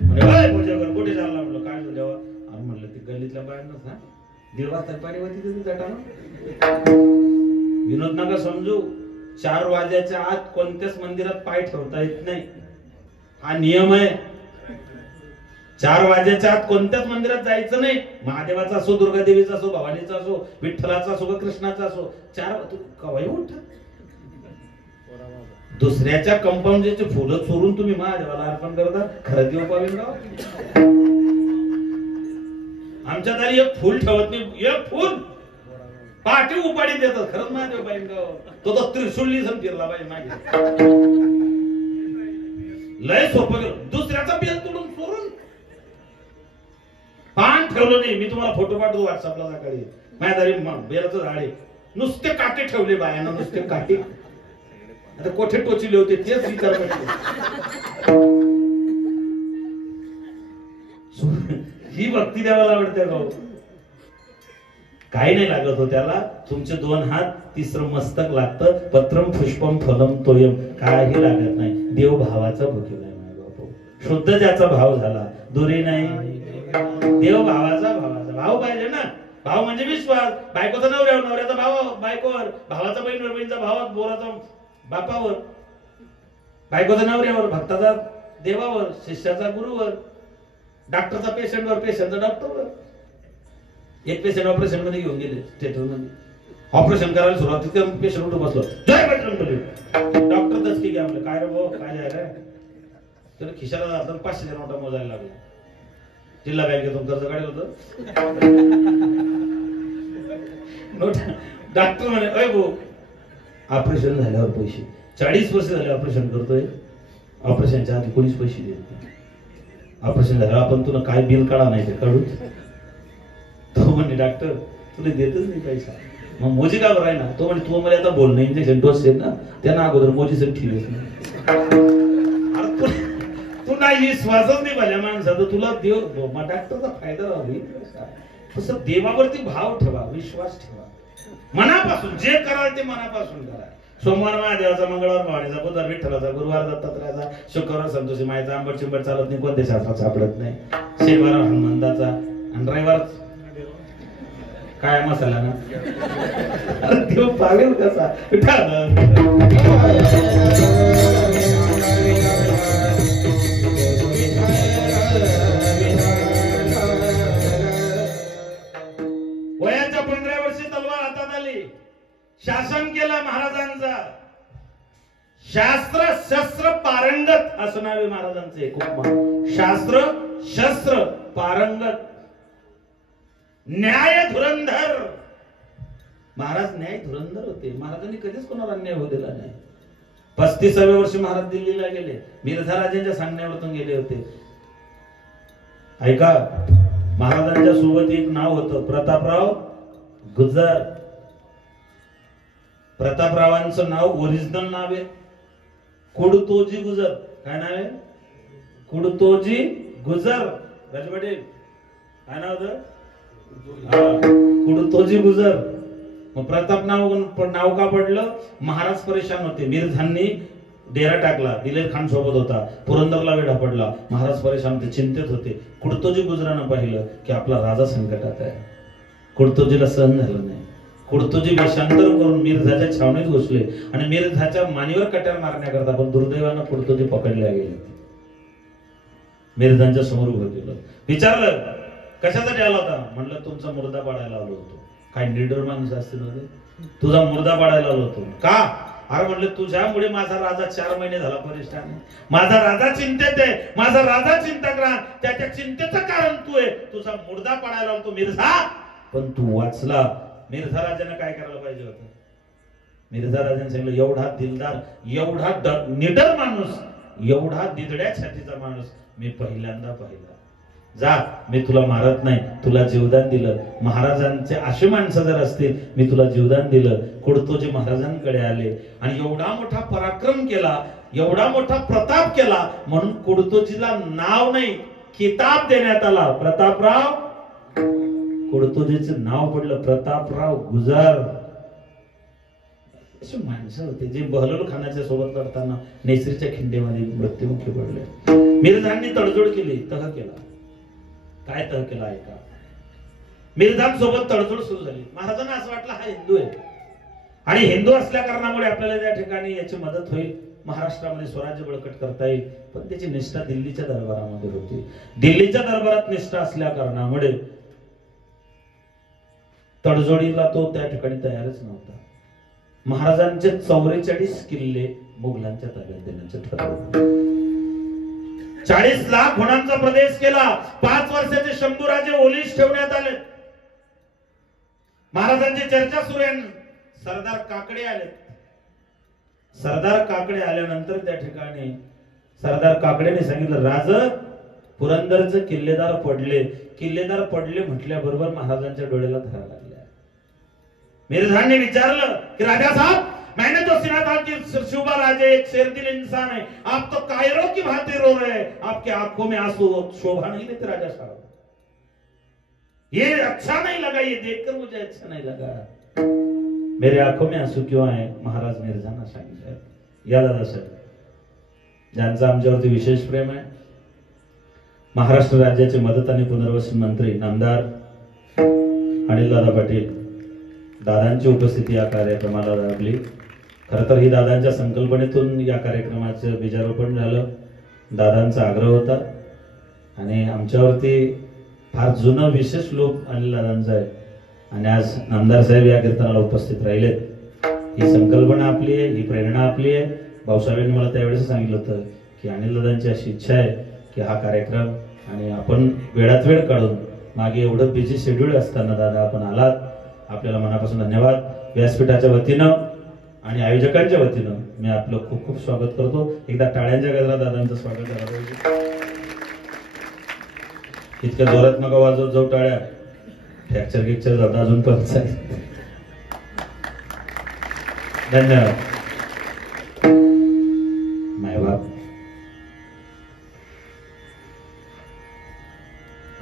म्हणे कुठे चालला? म्हणलं काय झालं देवा? आणि म्हणलं ते गल्लीतल्या बाहेरनच ना 1:30 वाजता पाणी वाटते तुम्ही जटानं. विनोद नका समजू, 4 वाजायच्या आत कोणत्याच मंदिरात पाय ठेवता येत नाही. हा नियम आहे. 4 वाजायच्या आत कोणत्याच मंदिरात जायचं नाही. महादेवाचा असो, दुर्गा देवीचा असो, भवानीचा असो, विठ्ठलाचा असो, कृष्णाचा असो. 4 कवाई उठा. दुसऱ्याच्या कंपाऊंडचे फुलं चोरून तुम्ही महादेवाला अर्पण करता, खरं देव पावेल गाव. आमच्या दारी एक फुल ठेवत नाही. एक फुल पाठी उपाडी देतात. खरंच महादेव पाहिजे गाव. तो त्रिशूल फिरला पाहिजे मागे. लय सोपं गेलं. दुसऱ्याचा बेल तोडून चोरून पान ठेवलं नाही. मी तुम्हाला फोटो पाठवतो व्हॉट्सअपला सकाळी. माझ्या दारी बेलाचं झाड आहे, नुसते काटे ठेवले बायानं, नुसते काटे. आता कोठे टोचले होते तेच विचार करते. ही भक्ती देवाला आवडते गाव. काही नाही लागत हो त्याला. तुमचे 2 हात, 3रं मस्तक लागतं. पत्रम पुष्पम फलम तोयम, काही लागत नाही. देव भावाचा भुकेला आहे बापू. शुद्ध ज्याचा भाव झाला, दुरी नाही. देव भावाचा भाव पाहिजे ना. भाव म्हणजे विश्वास. बायकोचा नवऱ्यावर, नवऱ्याचा भाव बायकोवर, भावाचा बहिणीवर, बहिणीचा भावात, बोराचा बापावर, बायकोचा नवऱ्यावर, भक्ताचा देवावर, शिष्याचा गुरुवर, डॉक्टरचा पेशंटवर, पेशंटचा डॉक्टरवर. एक पेशंट ऑपरेशन मध्ये घेऊन गेले थिएटर मध्ये. ऑपरेशन करायला सुरुवात, पेशंट उठून बसलो, जय बजरंगबली. डॉक्टर दसकी घ्या म्हणलं. काय रे भाऊ, काय झालं? तर खिशाला जातात 500 नोटा मोजायला लागले. जिल्हा बँकेतून कर्ज काढलं होतं. डॉक्टर म्हणे, अय भाऊ, ऑपरेशन झाल्यावर पैसे 40 वर्ष झाले ऑपरेशन करतोय. ऑपरेशनच्या आधी कोणीच पैसे देत नाही. ऑपरेशन झाल्यावर आपण तुला काय बिल काढा नाही ते काढू. तो म्हणे, डॉक्टर तुला देतच नाही पैसा. मग मोजी का बरं आहे ना? तो म्हणे, तू मला आता बोलणं इंजेक्शन डोस आहे ना, त्यांना अगोदर मोजी सर ठीक आहे. तू ना मला विश्वासच नाही भल्या माणसाचा, तुला देव डॉक्टरचा फायदा होईल कसा? तसं देवावरती भाव ठेवा, विश्वास ठेवा, मनापासून जे कराल ते मनापासून करा. सोमवार महादेवाचा, मंगळवार भवानीचा, बुधवार विठ्ठलाचा, गुरुवार दत्तात्रयाचा, शुक्रवार संतोषी मायचा, आंबट चिंबट चालत नाही, कोणत्या शास्त्रात सापडत नाही, शनिवार हनुमंताचा, आणि रविवार काय मसाला ना. अरे देव पावेल कसा? वयाच्या 15 वर्षी तलवार हातात आली, शासन केलं महाराजांचा. शास्त्र शस्त्र पारंगत असं नाव आहे महाराजांचं. एक शास्त्र शस्त्र पारंगत, न्याय धुरंधर. महाराज न्याय धुरंधर होते. महाराजांनी कधीच कोणाला अन्याय होऊ दिला नाही. 35व्या वर्षी महाराज दिल्लीला गेले, मिर्झा राजेंच्या सांगण्यावरतून गेले होते. ऐका, महाराजांच्या सोबत एक नाव होतं प्रतापराव गुजर. प्रतापरावांचं नाव ओरिजिनल नाव आहे कुडतोजी गुजर. काय नाव आहे? कुडतोजी गुजर. राजवाडे काय नाव होतं? कुडतोजी गुजर. मग प्रताप नाव का पडलं? महाराज परेशान होते. मिर्झांनी डेरा टाकला, दिलेर खान सोबत होता, पुरंदरला वेढा पडला. महाराज परेशान होते, चिंतित होते. कुडतोजी गुजरानं पाहिलं की आपला राजा संकटात आहे. कुडतोजीला सहन झालं नाही. कुडतोजी वेषांतर करून मिर्झाच्या छावणीत घुसले आणि मिर्झाच्या मानेवर कट्यार मारण्याकरता, पण दुर्दैवानं कुडतोजी पकडले गेले. मिर्झांच्या समोर उभं केलं, विचारलं कशासाठी आला होता? म्हणलं तुमचा मुर्दा पाडायला आलो होतो. काय निडर माणूस असतील होते, तुझा मुर्दा पाडायला आलो होतो. का? अरे म्हणलं तुझ्यामुळे माझा राजा 4 महिने झाला परेशान आहे. माझा राजा चिंतेत आहे, माझा राजा चिंताग्राम. त्याच्या चिंतेचं कारण तू आहे. तुझा मुर्दा पाडायला आलो तो मिर्झा, पण तू वाचला. मिर्झा राजाने काय करायला पाहिजे होतं? मिर्झा राजाने सांगितलं एवढा दिलदार, एवढा निडर माणूस, एवढा दिदड्या छातीचा माणूस मी पहिल्यांदा पाहिला. जा, मी तुला मारत नाही, तुला जीवदान दिलं. महाराजांचे अशी माणसं जर असतील, मी तुला जीवदान दिलं. कुडतोजी महाराजांकडे आले आणि एवढा मोठा पराक्रम केला, एवढा मोठा प्रताप केला, म्हणून कुडतोजीला नाव नाही किताब देण्यात आला. प्रतापराव. कुडतोजीचं नाव पडलं प्रतापराव गुजर. अशी माणसं होते जे बहलोल खानाच्या सोबत करताना नेसरीच्या खिंडीमध्ये मृत्युमुखी पडले. मिर्झांनी तडजोड केली, तह केला. काय तह केला ऐका. मिर्झांसोबत तडजोड सुरू झाली. महाराजांना असं वाटलं हा हिंदू आहे आणि हिंदू असल्या कारणामुळे आपल्याला त्या ठिकाणी याची मदत होईल, महाराष्ट्रामध्ये स्वराज्य बळकट करता येईल. पण त्याची निष्ठा दिल्लीच्या दरबारामध्ये होती. दिल्लीच्या दरबारात निष्ठा असल्या कारणामुळे तडजोडीला तो त्या ठिकाणी तयारच नव्हता. महाराजांचे 44 किल्ले मुघलांच्या ताब्यात देण्याचे ठरवले. 40 लाख गुणांचा प्रदेश केला. 5 वर्षाचे शंभूराजे ओलीस ठेवण्यात आले. महाराजांची चर्चा सुरू आहे. सरदार काकडे आले. सरदार काकडे आल्यानंतर त्या ठिकाणी सरदार काकडेने सांगितलं राज पुरंदरचे किल्लेदार पडले. किल्लेदार पडले म्हटल्याबरोबर महाराजांच्या डोळ्याला धरा लागल्या. मिर्झाने विचारलं की राजा साहब, मैंने तो सुना था कि शिवबा राजे एक शेरदिल इंसान है, आप तो कायरों की भांति रो रहे हैं, आपके आंखों में आंसू शोभा नहीं देते राजा साहब, ये अच्छा नहीं लगा, ये देखकर मुझे अच्छा नहीं लगा. मेरे आंखों में आंसू क्यों आए? महाराज मिर्झांना सांगितलं. या दादासाहेब, ज्यांचं आमच्यावरती विशेष प्रेम आहे, महाराष्ट्र राज्याचे मदत आणि पुनर्वसन मंत्री नामदार अनिलदादा पाटील, दादांची उपस्थिती या कार्यक्रमाला लाभली. खरं तर ही दादांच्या संकल्पनेतून या कार्यक्रमाचं बीजारोपण झालं. दादांचा आग्रह होता आणि आमच्यावरती फार जुनं विशेष लोक अनिलदादांचा आहे आणि आज नामदार साहेब या कीर्तनाला उपस्थित राहिलेत. ही संकल्पना आपली आहे, ही प्रेरणा आपली आहे. भाऊसाहेबांनी मला त्यावेळेस सांगितलं होतं की अनिलदादांची अशी इच्छा आहे की हा कार्यक्रम आणि आपण वेळात वेळ काढून, मागे एवढं बिझी शेड्यूल असताना दादा आपण आलात, आपल्याला मनापासून धन्यवाद. व्यासपीठाच्या वतीनं आणि आयोजकांच्या वतीनं मी आपलं खूप खूप स्वागत करतो. एकदा टाळ्यांच्या गजरात दादांचं स्वागत झालं पाहिजे. इतक्या जोरात नका वाजवत जाऊ टाळ्या, फ्रॅक्चर गिक्चर जाता अजून पण. धन्यवाद. मायबाप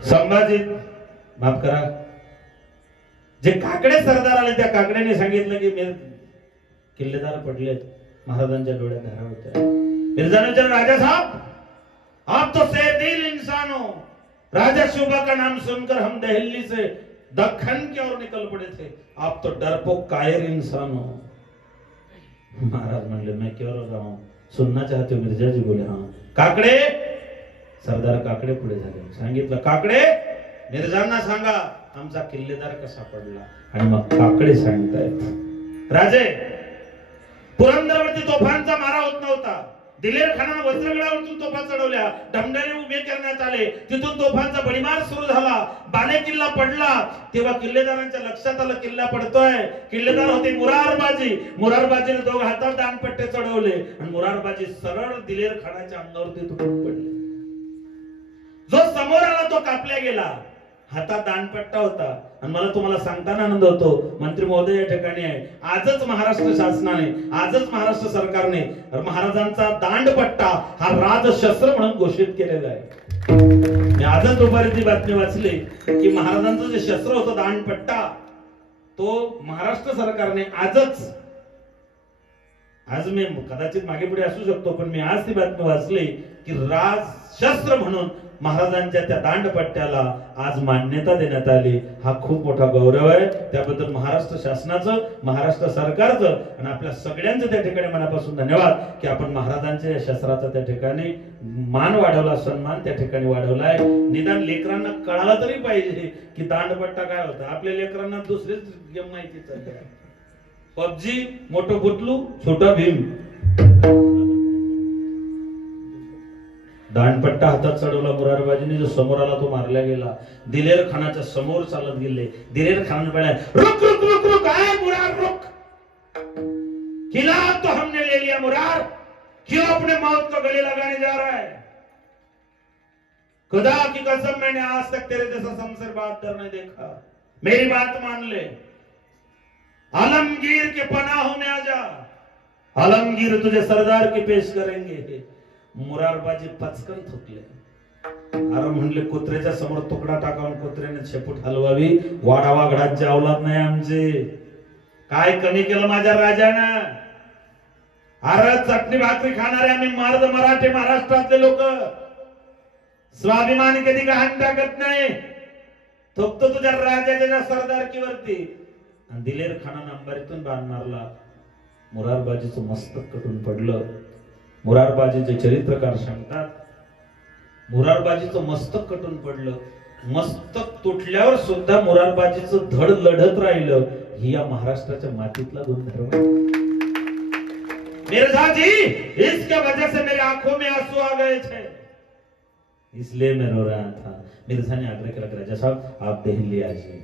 संभाजी माफ करा, जे काकडे सरदार आले त्या काकड्याने सांगितलं की किल्लेदार पडलेत, महाराजांच्या डोळ्यात धारा होत्या. मिर्जाने विचारलं, राजा साहब आप तो शेरदिल इंसान हो, राजा शिवबा का नाम सुनकर हम दिल्ली से दक्खन की ओर निकल पड़े थे, आप तो डरपोक कायर इंसान हो. महाराज म्हणले, मैं क्यों रो रहा हूं, सुनना चाहते हो? मिर्जा जी बोले, हाँ. काकडे सरदार काकडे पुढे झाले, सांगितलं, काकडे मिर्जांना सांगा आमचा किल्लेदार कसा पडला. आणि मग काकडे सांगतायत, राजे पुरंदरवरती तोफांचा मारा होत नव्हता, दिलेर खानानं वज्रगडावरतून तोफा चढवल्या, ढमढाणे उभे करण्यात आले, तिथून तोफांचा बडीमार सुरू झाला, बाले किल्ला पडला. तेव्हा किल्लेदारांच्या लक्षात आलं किल्ला पडतोय. किल्लेदार होते मुरारबाजीने दोघ हातात दानपट्टे चढवले आणि मुरारबाजी सरळ दिलेर खानाच्या अंगावरती तुटून पडले. जो समोर आला तो कापला गेला, हातात दानपट्टा होता. आणि मला तुम्हाला सांगताना आनंद होतो, मंत्री महोदय या ठिकाणी आहे, आजच महाराष्ट्र शासनाने, आजच महाराष्ट्र सरकारने महाराजांचा दांडपट्टा हा राजशस्त्र म्हणून घोषित केलेला आहे. मी आजच दुपारी ती बातमी वाचली की महाराजांचं जे शस्त्र होतं दांडपट्टा, तो महाराष्ट्र सरकारने आजच, आज मी कदाचित मागे पुढे असू शकतो पण मी आज ती बातमी वाचली की राजशस्त्र म्हणून महाराजांच्या त्या दांडपट्ट्याला आज मान्यता देण्यात आली. हा खूप मोठा गौरव आहे. त्याबद्दल महाराष्ट्र शासनाचं, महाराष्ट्र सरकारचं आणि आपल्या सगळ्यांचं त्या ठिकाणी मनापासून धन्यवाद की आपण महाराजांच्या या शस्त्राचा त्या ठिकाणी मान वाढवला, सन्मान त्या ठिकाणी वाढवलाय. निदान लेकरांना कळालं तरी पाहिजे की दांडपट्टा काय होता. आपल्या लेकरांना दुसरीच गेम माहिती चालली, पबजी, मोठं बुटलू, छोटा भीम. दांडपट्टा हातात चढवला मुरारबाजीने, जो समोर आला तो मारला गेला. दिलेर खानाच्या समोर चालत गेले. दिलेर खान बोला, रुक रुक रुक रुक, आए मुरार रुक, किला तो हमने ले लिया मुरार, क्यों अपने मौत को गले लगाने जा रहा है? खुदा की कसम मैंने आज तक तेरे जैसा शमशेर बहादुर नहीं देखा. मेरी बात मान ले, आलमगीर के पनाहों में आ जा, आलमगीर तुझे सरदार की पेश करेंगे. मुरारबाजी पचकन थुकले. अरे म्हणले, कुत्र्याच्या समोर तुकडा टाकावून कुत्र्याने शेपूट हलवावी, वाडावागडाचे अवलाद नाही आमचे. काय कमी केलं माझ्या राजानं? अरे चटणी भाकरी खाणारे आम्ही मर्द मराठी महाराष्ट्रातले लोक, स्वाभिमान कधी गहाण टाकत नाही. थोपतो तुझ्या राजाच्या सरदारकीवरती. आणि दिलेर खानानं अंबारीतून बाण मारला. मुरारबाजीचं मस्तक कटून पडलं. मुरारबाजीचे चरित्रकार सांगतात, मुरारबाजीचं मस्तक कटून पडलं. मस्तक तुटल्यावर सुद्धा मुरारबाजीचं धड लढत राहिलं. ही या महाराष्ट्राच्या मातीतला गुणधर्म. मिर्जा जी, इसके वजह से मेरी आंखों में आंसू आ गए थे, इसलिए मैं रो रहा था. मिर्झा ने आग्रह केला, राजा साहब आप दिल्ली आ जाइए.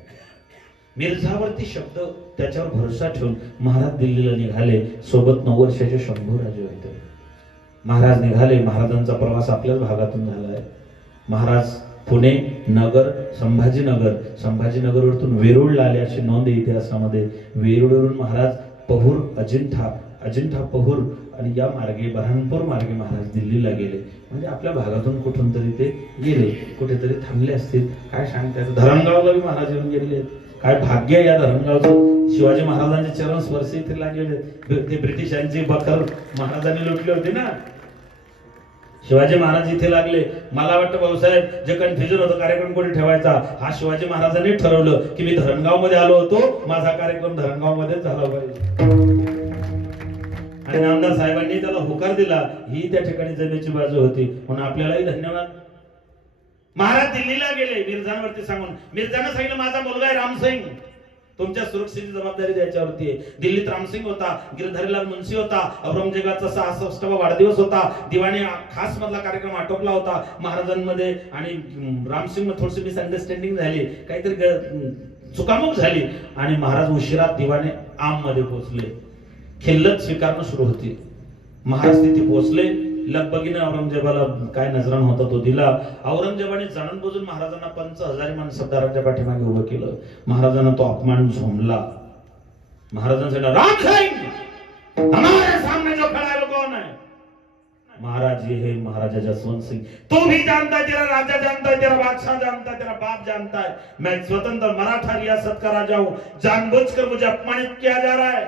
मिर्झावरती शब्द, त्याच्यावर भरोसा ठेवून महाराज दिल्लीला निघाले. सोबत 9 वर्षाचे शंभूराजे होते. महाराज निघाले. महाराजांचा प्रवास आपल्याच भागातून झालाय. महाराज पुणे, नगर, संभाजीनगर, संभाजीनगरवरून वेरूळला आले अशी नोंद आहे इतिहासामध्ये. वेरूळवरून महाराज पहूर, अजिंठा पहूर आणि या मार्गे बऱ्हाणपूर मार्गे महाराज दिल्लीला गेले. म्हणजे आपल्या भागातून कुठून तरी ते गेले, कुठेतरी थांबले असतील. काय सांगतात, धरणगावला महाराज येऊन गेले. काय भाग्य या धरणगावचं. शिवाजी महाराजांचे चरण स्पर्श इथे लागलेले. ते ब्रिटिशांची बखर महाराजांनी लुटली होती ना, शिवाजी महाराज इथे लागले. मला वाटतं भाऊसाहेब, जे कन्फ्युजन होतं कार्यक्रम कोणी ठेवायचा, हा शिवाजी महाराजांनी ठरवलं की मी धरणगाव मध्ये आलो होतो, माझा कार्यक्रम धरणगाव मध्येच झाला पाहिजे. आणि नामदार साहेबांनी त्याला होकार दिला. ही त्या ठिकाणी जमेची बाजू होती. म्हणून आपल्यालाही धन्यवाद. महाराज दिल्लीला गेले मिर्झांवरती सांगून. मिर्झानं सांगितलं, माझा मुलगा आहे रामसिंग, तुमच्या सुरक्षेची जबाबदारी द्यायच्यावरती आहे. दिल्लीत रामसिंग होता, गिरधारीलाल मुन्शी होता, औरंगजेबाचा 66वा वाढदिवस होता, दिवाणी खास मधला कार्यक्रम आटोपला होता महाराजांमध्ये. आणि रामसिंग मध्ये थोडीशी मिसअंडरस्टँडिंग झाली, काहीतरी चुकामुक झाली आणि महाराज उशिरा दिवाणे आम मध्ये पोहोचले. खिल्लत स्वीकारणं सुरू होती. महाराज तिथे पोहोचले. लगबगीने औरंगजेबाला काय नजरान होता तो दिला. औरंगजेबाने जाणून बुजून महाराजांना 50,000 मानसबदारांच्या पाठीमागे उभं केलं. महाराजांना तो अपमान झोंबला. महाराजांना रामसिंग, हमारे सामने जो खड़ा है वो कौन है? महाराज ये है महाराजा जसवंत सिंह। तू भी जानता है, तेरा राजा जानता है, तेरा बादशाह जानता है, तेरा बाप जानता है, मैं स्वतंत्र मराठा रियासत का राजा हूं। जानबूझकर मुझे अपमानित किया जा रहा है।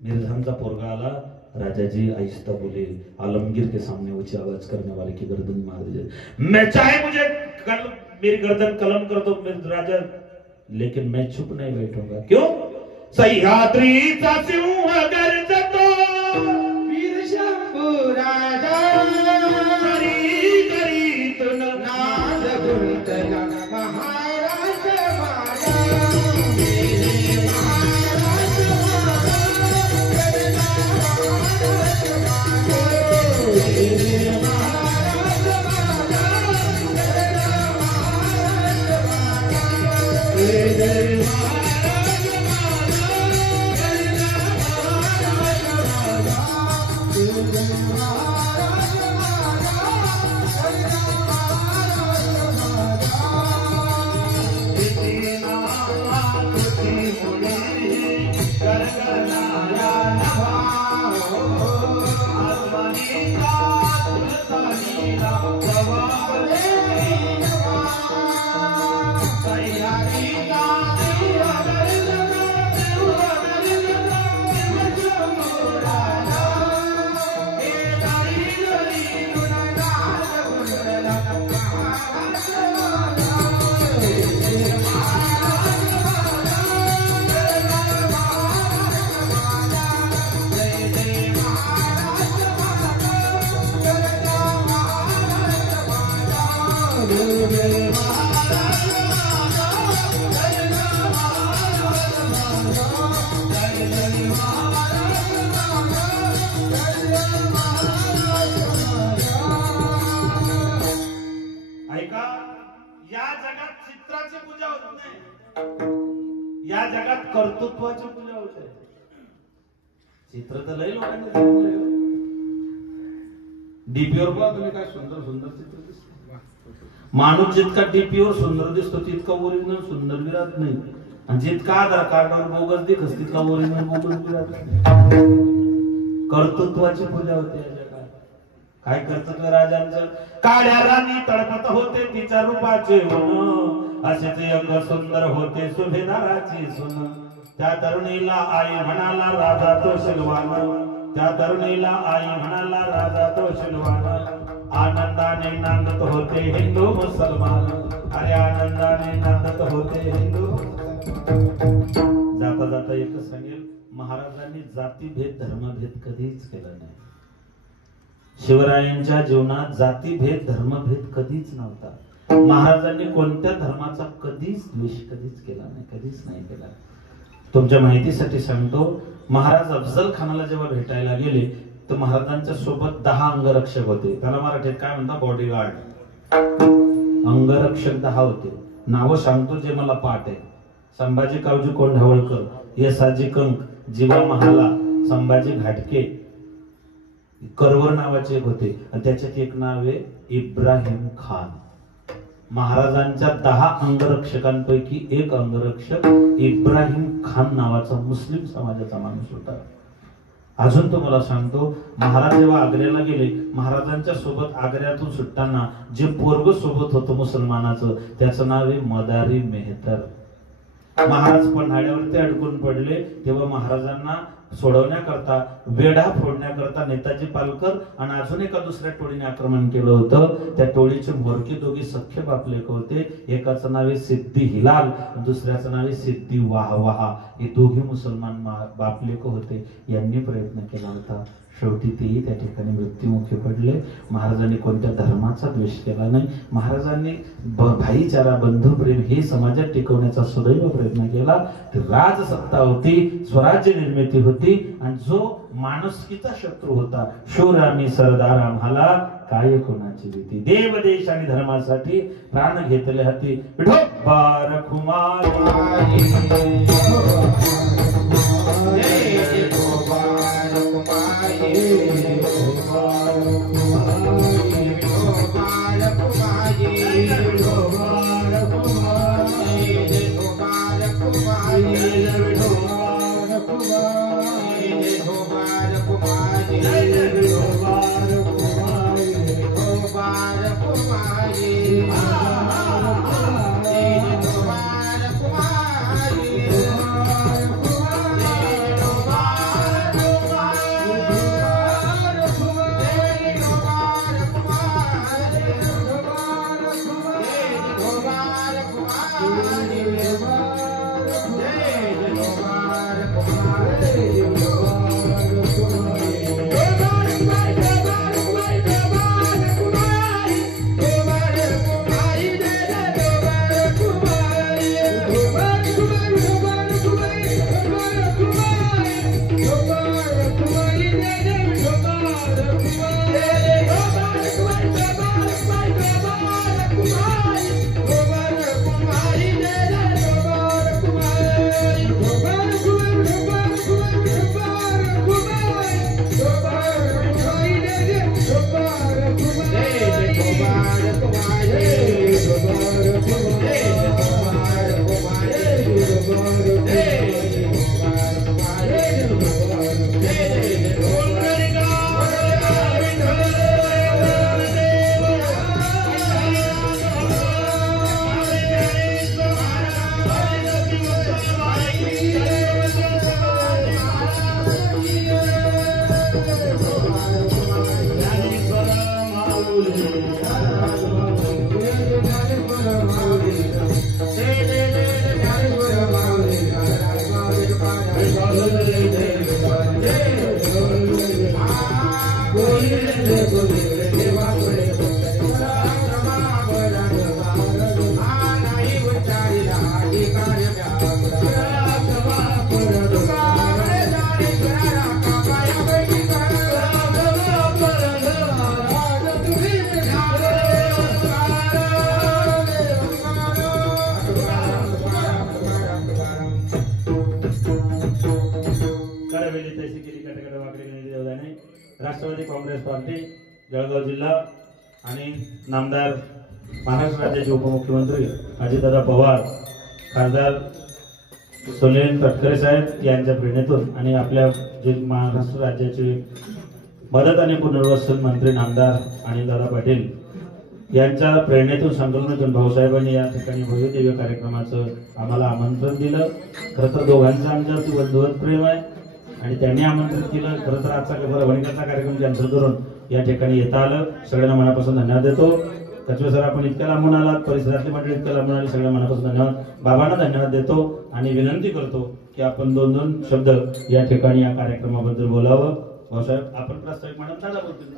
मिर्झांचा पोरगा आला, राजाजी आहिस्ता बोले, आलमगीर के सामने ऊंची आवाज करने वाले की गर्दन मार दीजिए। मैं चाहे मुझे मेरी गर्दन कलम कर दो राजा, लेकिन मैं चुप नहीं बैठूंगा। क्यों? सह्याद्रीचा सिंह गर्जतो वीर शंभू राजा करीतून नाद गुंतला महाराज माझा या जगात कर्तृत्वाची पूजा होते। चित्र तर लई लोकांनी डीपीवर बघा तुम्ही, काय सुंदर सुंदर चित्र दिसतं। माणूस जितका डीपीवर सुंदर दिसतो तितका ओरिजिनल सुंदर बी राहत नाही, आणि जितका आधार कार्डावर बोगस दिसत तितका ओरिजिनल बोगस बी राहत नाही। कर्तृत्वाची पूजा होते या जगात। काय कर्तृत्व राजांचं? काळ्या राणी तडपत होते तिच्या रूपाचे वन, असेच एक सुंदर होते सुभेदाराची सुन। त्या तरुणीला आई म्हणाला राजा तो शिलवान, त्या तरुणीला आई म्हणाला राजा तो शिलवान। आनंदाने नांदत होते हिंदू मुसलमान, अरे आनंदाने नांदत होते हिंदू। जाता जाता एकच सांगेल, महाराजांनी जातीभेद धर्मभेद कधीच केला नाही। शिवरायांच्या जीवनात जातीभेद धर्मभेद कधीच नव्हता। महाराजांनी कोणत्या धर्माचा कधीच द्वेष कधीच केला नाही, कधीच नाही केला। तुमच्या माहितीसाठी सांगतो, महाराज अफजल खानाला जेव्हा भेटायला गेले तर महाराजांच्या सोबत 10 अंगरक्षक होते। त्याला मराठीत काय म्हणतात? बॉडीगार्ड। अंगरक्षक 10 होते। नाव सांगतो जे मला पाठ आहे: संभाजी कावजी कोंढावळकर, येसाजी कंक, जीवा महाला, संभाजी घाटके, करवर नावाचे एक होते, आणि त्याच्यात एक नाव आहे इब्राहिम खान। महाराजांच्या 10 अंगरक्षकांपैकी एक अंगरक्षक इब्राहिम खान नावाचा मुस्लिम समाजाचा माणूस होता। अजून तुम्हाला सांगतो, महाराज जेव्हा आग्र्याला गेले, महाराजांच्या सोबत आग्र्यातून सुटताना जे पोरग सोबत होतं मुसलमानाचं, त्याचं नाव आहे मदारी मेहतर। महाराज पन्हाळ्यावरती अडकून पडले तेव्हा महाराजांना सोडवण्याकरता, वेढा फोडण्याकरता नेताजी पालकर आणि अजून एका दुसऱ्या टोळीने आक्रमण केलं होतं। त्या टोळीचे म्होरके दोघे सख्खे बापलेक होते। एकाचं नाव आहे सिद्धी हिलाल, दुसऱ्याचं नाव आहे सिद्धी वाहवाहा। हे दोघे मुसलमान बापलेक होते। यांनी प्रयत्न केला होता, शेवटी तेही त्या ठिकाणी मृत्युमुखी पडले। महाराजांनी कोणत्या धर्माचा द्वेष केला नाही। महाराजांनी भाईचारा, बंधुप्रेम हे समाजात टिकवण्याचा सदैव प्रयत्न केला। राजसत्ता होती, स्वराज्य निर्मिती होती, आणि जो माणुसकीचा शत्रू होता, शूर आम्ही सरदार आम्हाला काय कोणाची भीती। देव देश आणि धर्मासाठी प्राण घेतले हाती। विठोबा रखुमाई, Kumar राष्ट्रवादी काँग्रेस पार्टी जळगाव जिल्हा आणि नामदार महाराष्ट्र राज्याचे उपमुख्यमंत्री अजितदादा पवार, खासदार सुनील तटकरे साहेब यांच्या प्रेरणेतून आणि आपल्या जे महाराष्ट्र राज्याचे मदत आणि पुनर्वसन मंत्री नामदार अनिलदादा पाटील यांच्या प्रेरणेतून संकलनातून भाऊसाहेबांनी या ठिकाणी भव्य दिव्य कार्यक्रमाचं आम्हाला आमंत्रण दिलं. खरं तर दोघांचं आमच्यावरती बंधुवत प्रेम आहे आणि त्यांनी आमंत्रित केलं. खरं तर आजचा वणीकरचा कार्यक्रम कॅन्सल करून या ठिकाणी येता आलं. सगळ्यांना मनापासून धन्यवाद देतो. कचवे सर, आपण इतक्या लांबून आलात, परिसरातली मंडळी इतक्या लांबून आली, सगळ्या मनापासून धन्यवाद. बाबांना धन्यवाद देतो आणि विनंती करतो की आपण दोन शब्द या ठिकाणी या कार्यक्रमाबद्दल बोलावं. भाऊसाहेब, आपण प्रास्ताविक मॅडम दादा बोलतो.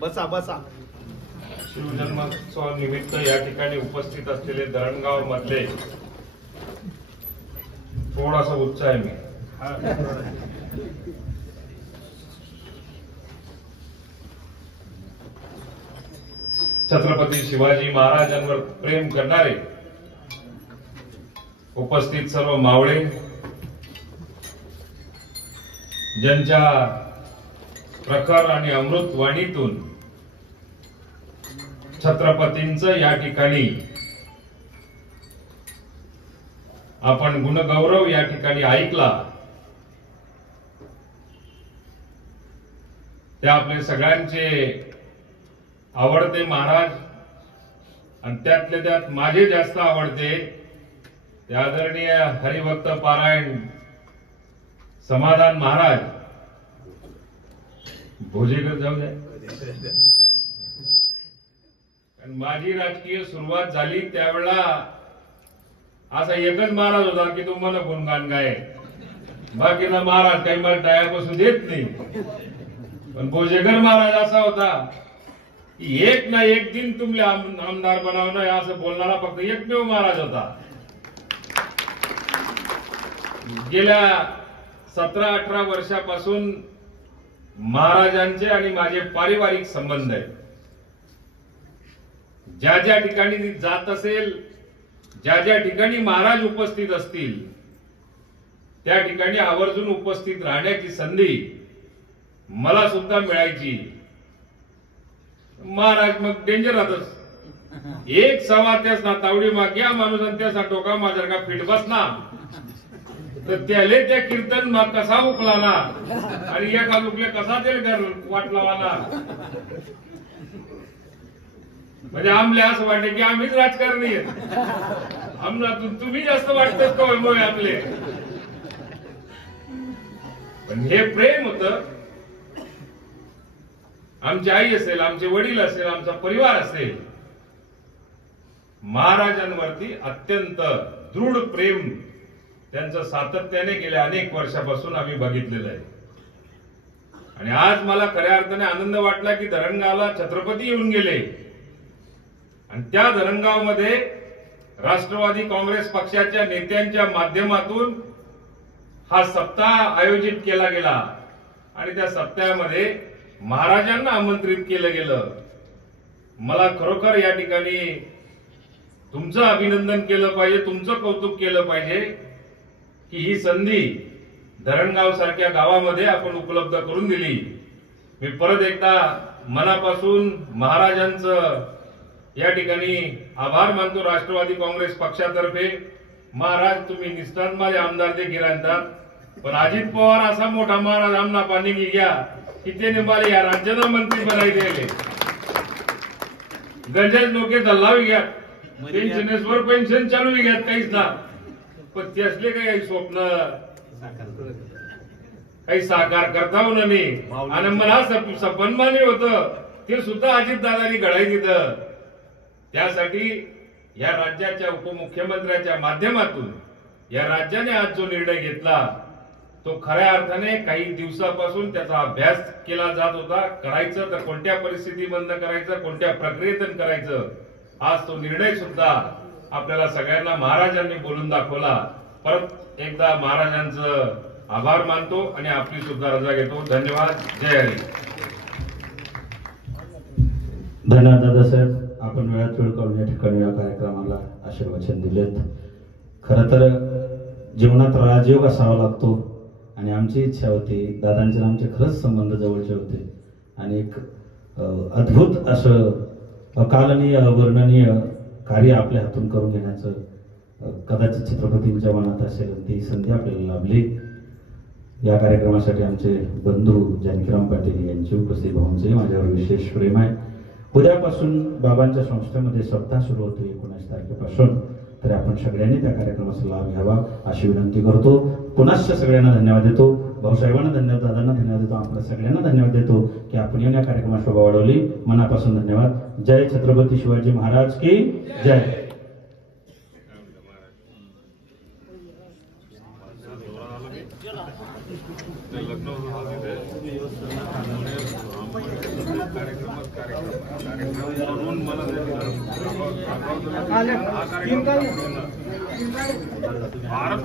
बसा बसा. शिवजन्मोत्सव निमित्त या ठिकाणी उपस्थित असलेले धरणगाव मधले थोडासा उत्साह आहे मी. छत्रपती शिवाजी महाराजांवर प्रेम करणारे उपस्थित सर्व मावळे, ज्यांच्या प्रखर आणि अमृत वाणीतून छत्रपतींचं या ठिकाणी आपण गुणगौरव या ठिकाणी ऐकला, ते आपले सगळ्यांचे आवडते महाराज आणि त्यातले त्यात माझे जास्त आवडते ते आदरणीय हरिभक्त पारायण समाधान महाराज भोजेकर. जाऊ द्या. माझी राजकीय सुरुवात झाली त्यावेळेला असा एकच महाराज होता की तो मला गुणगान गाय, बाकीना महाराज काही मला टाळ्यापासून देत नाही. पण भोजेकर महाराज असा होता की एक ना एक दिन तुमले आमदार बनवणं असं बोलणारा फक्त एकमेव महाराज होता. गेल्या 17-18 वर्षापासून महाराजांचे आणि माझे पारिवारिक संबंध आहेत. ज्या ज्या ठिकाणी जात असेल, ज्या ज्या ठिकाणी महाराज उपस्थित असतील त्या ठिकाणी आवर्जून उपस्थित राहण्याची संधी मला सुद्धा मिळायची. महाराज मग डेंजरातच एक सवा त्यास ना तावडी माग या माणूस आणि त्याचा टोका माझ्या का फिट बस ना तर त्याले त्या कीर्तन मग कसा उकलाना आणि एका लोकले कसा तेल वाट लावाना. म्हणजे आमले असं वाटते की आम्हीच राजकारणी आहेत. आम्हाला तुम्ही जास्त वाटतच का वैभव आपले. पण हे प्रेम होतं. आमची आई असेल, आमचे वडील असेल, आमचा परिवार असेल, महाराजांवरती अत्यंत दृढ प्रेम त्यांचं सातत्याने गेल्या अनेक वर्षापासून आम्ही बघितलेलं आहे. आणि आज मला खऱ्या अर्थाने आनंद वाटला की धरणगावला छत्रपती येऊन गेले आणि त्या धरणगावमध्ये राष्ट्रवादी काँग्रेस पक्षाच्या नेत्यांच्या माध्यमातून हा सप्ताह आयोजित केला गेला आणि त्या सप्ताहामध्ये महाराजांना आमंत्रित केलं गेलं. मला खरोखर या ठिकाणी तुमचं अभिनंदन केलं पाहिजे, तुमचं कौतुक केलं पाहिजे की ही संधी धरणगाव सारख्या गावामध्ये आपण उपलब्ध करून दिली. मी परत एकदा मनापासून महाराजांचं या ठिकाणी आभार मानतो राष्ट्रवादी काँग्रेस पक्षातर्फे. महाराज तुम्ही निष्ठांत माझे आमदार ते गिरांतात, पण अजित पवार असा मोठा महाराज आमना पाणी घ्या की ते मला या राज्याला मंत्री बनाई दिले. गरजेच लोक दल्लावी घ्या, पेन्शनेसवर पेन्शन चालू घ्या, काहीच ना. पण ते असले काही स्वप्न काही साकार करता होणं नाही. आणि मला सपनमानी होतं ते सुद्धा अजितदादांनी घडाई दिलं. त्यासाठी या राज्याच्या उपमुख्यमंत्र्यांच्या माध्यमातून या राज्याने आज जो निर्णय घेतला तो खऱ्या अर्थाने काही दिवसापासून त्याचा अभ्यास केला जात होता. करायचं तर कोणत्या परिस्थितीमधनं करायचं, कोणत्या प्रक्रियेतून करायचं, आज तो निर्णय सुद्धा आपल्याला सगळ्यांना महाराजांनी बोलून दाखवला. परत एकदा महाराजांचं आभार मानतो आणि आपली सुद्धा रजा घेतो. धन्यवाद. जय हरी. धन्यवाद दादासाहेब. आपण वेळात वेळ काढून या ठिकाणी या कार्यक्रमाला आशीर्वचन दिलेत. खरं तर जीवनात राजयोग असावा लागतो आणि आमची इच्छा होती, दादांचे आमचे खरंच संबंध जवळचे होते आणि एक अद्भुत असं अकालनीय अवर्णनीय कार्य आपल्या हातून करून घेण्याचं कदाचित छत्रपतींच्या मनात असेल. ती संधी आपल्याला लाभली. या कार्यक्रमासाठी आमचे बंधू जानकीराम पाटील यांची उपस्थित भाऊंचे माझ्यावर विशेष प्रेम आहे. उद्यापासून बाबांच्या संस्थेमध्ये सप्ताह सुरू होतो 19 तारखेपासून. तर आपण सगळ्यांनी त्या कार्यक्रमाचा लाभ घ्यावा अशी विनंती करतो. पुनश्च सगळ्यांना धन्यवाद देतो. भाऊसाहेबांना धन्यवाद, दादांना धन्यवाद देतो, आपल्या सगळ्यांना धन्यवाद देतो की आपण या कार्यक्रमात शोभा वाढवली. मनापासून धन्यवाद. जय छत्रपती शिवाजी महाराज की जय. भारत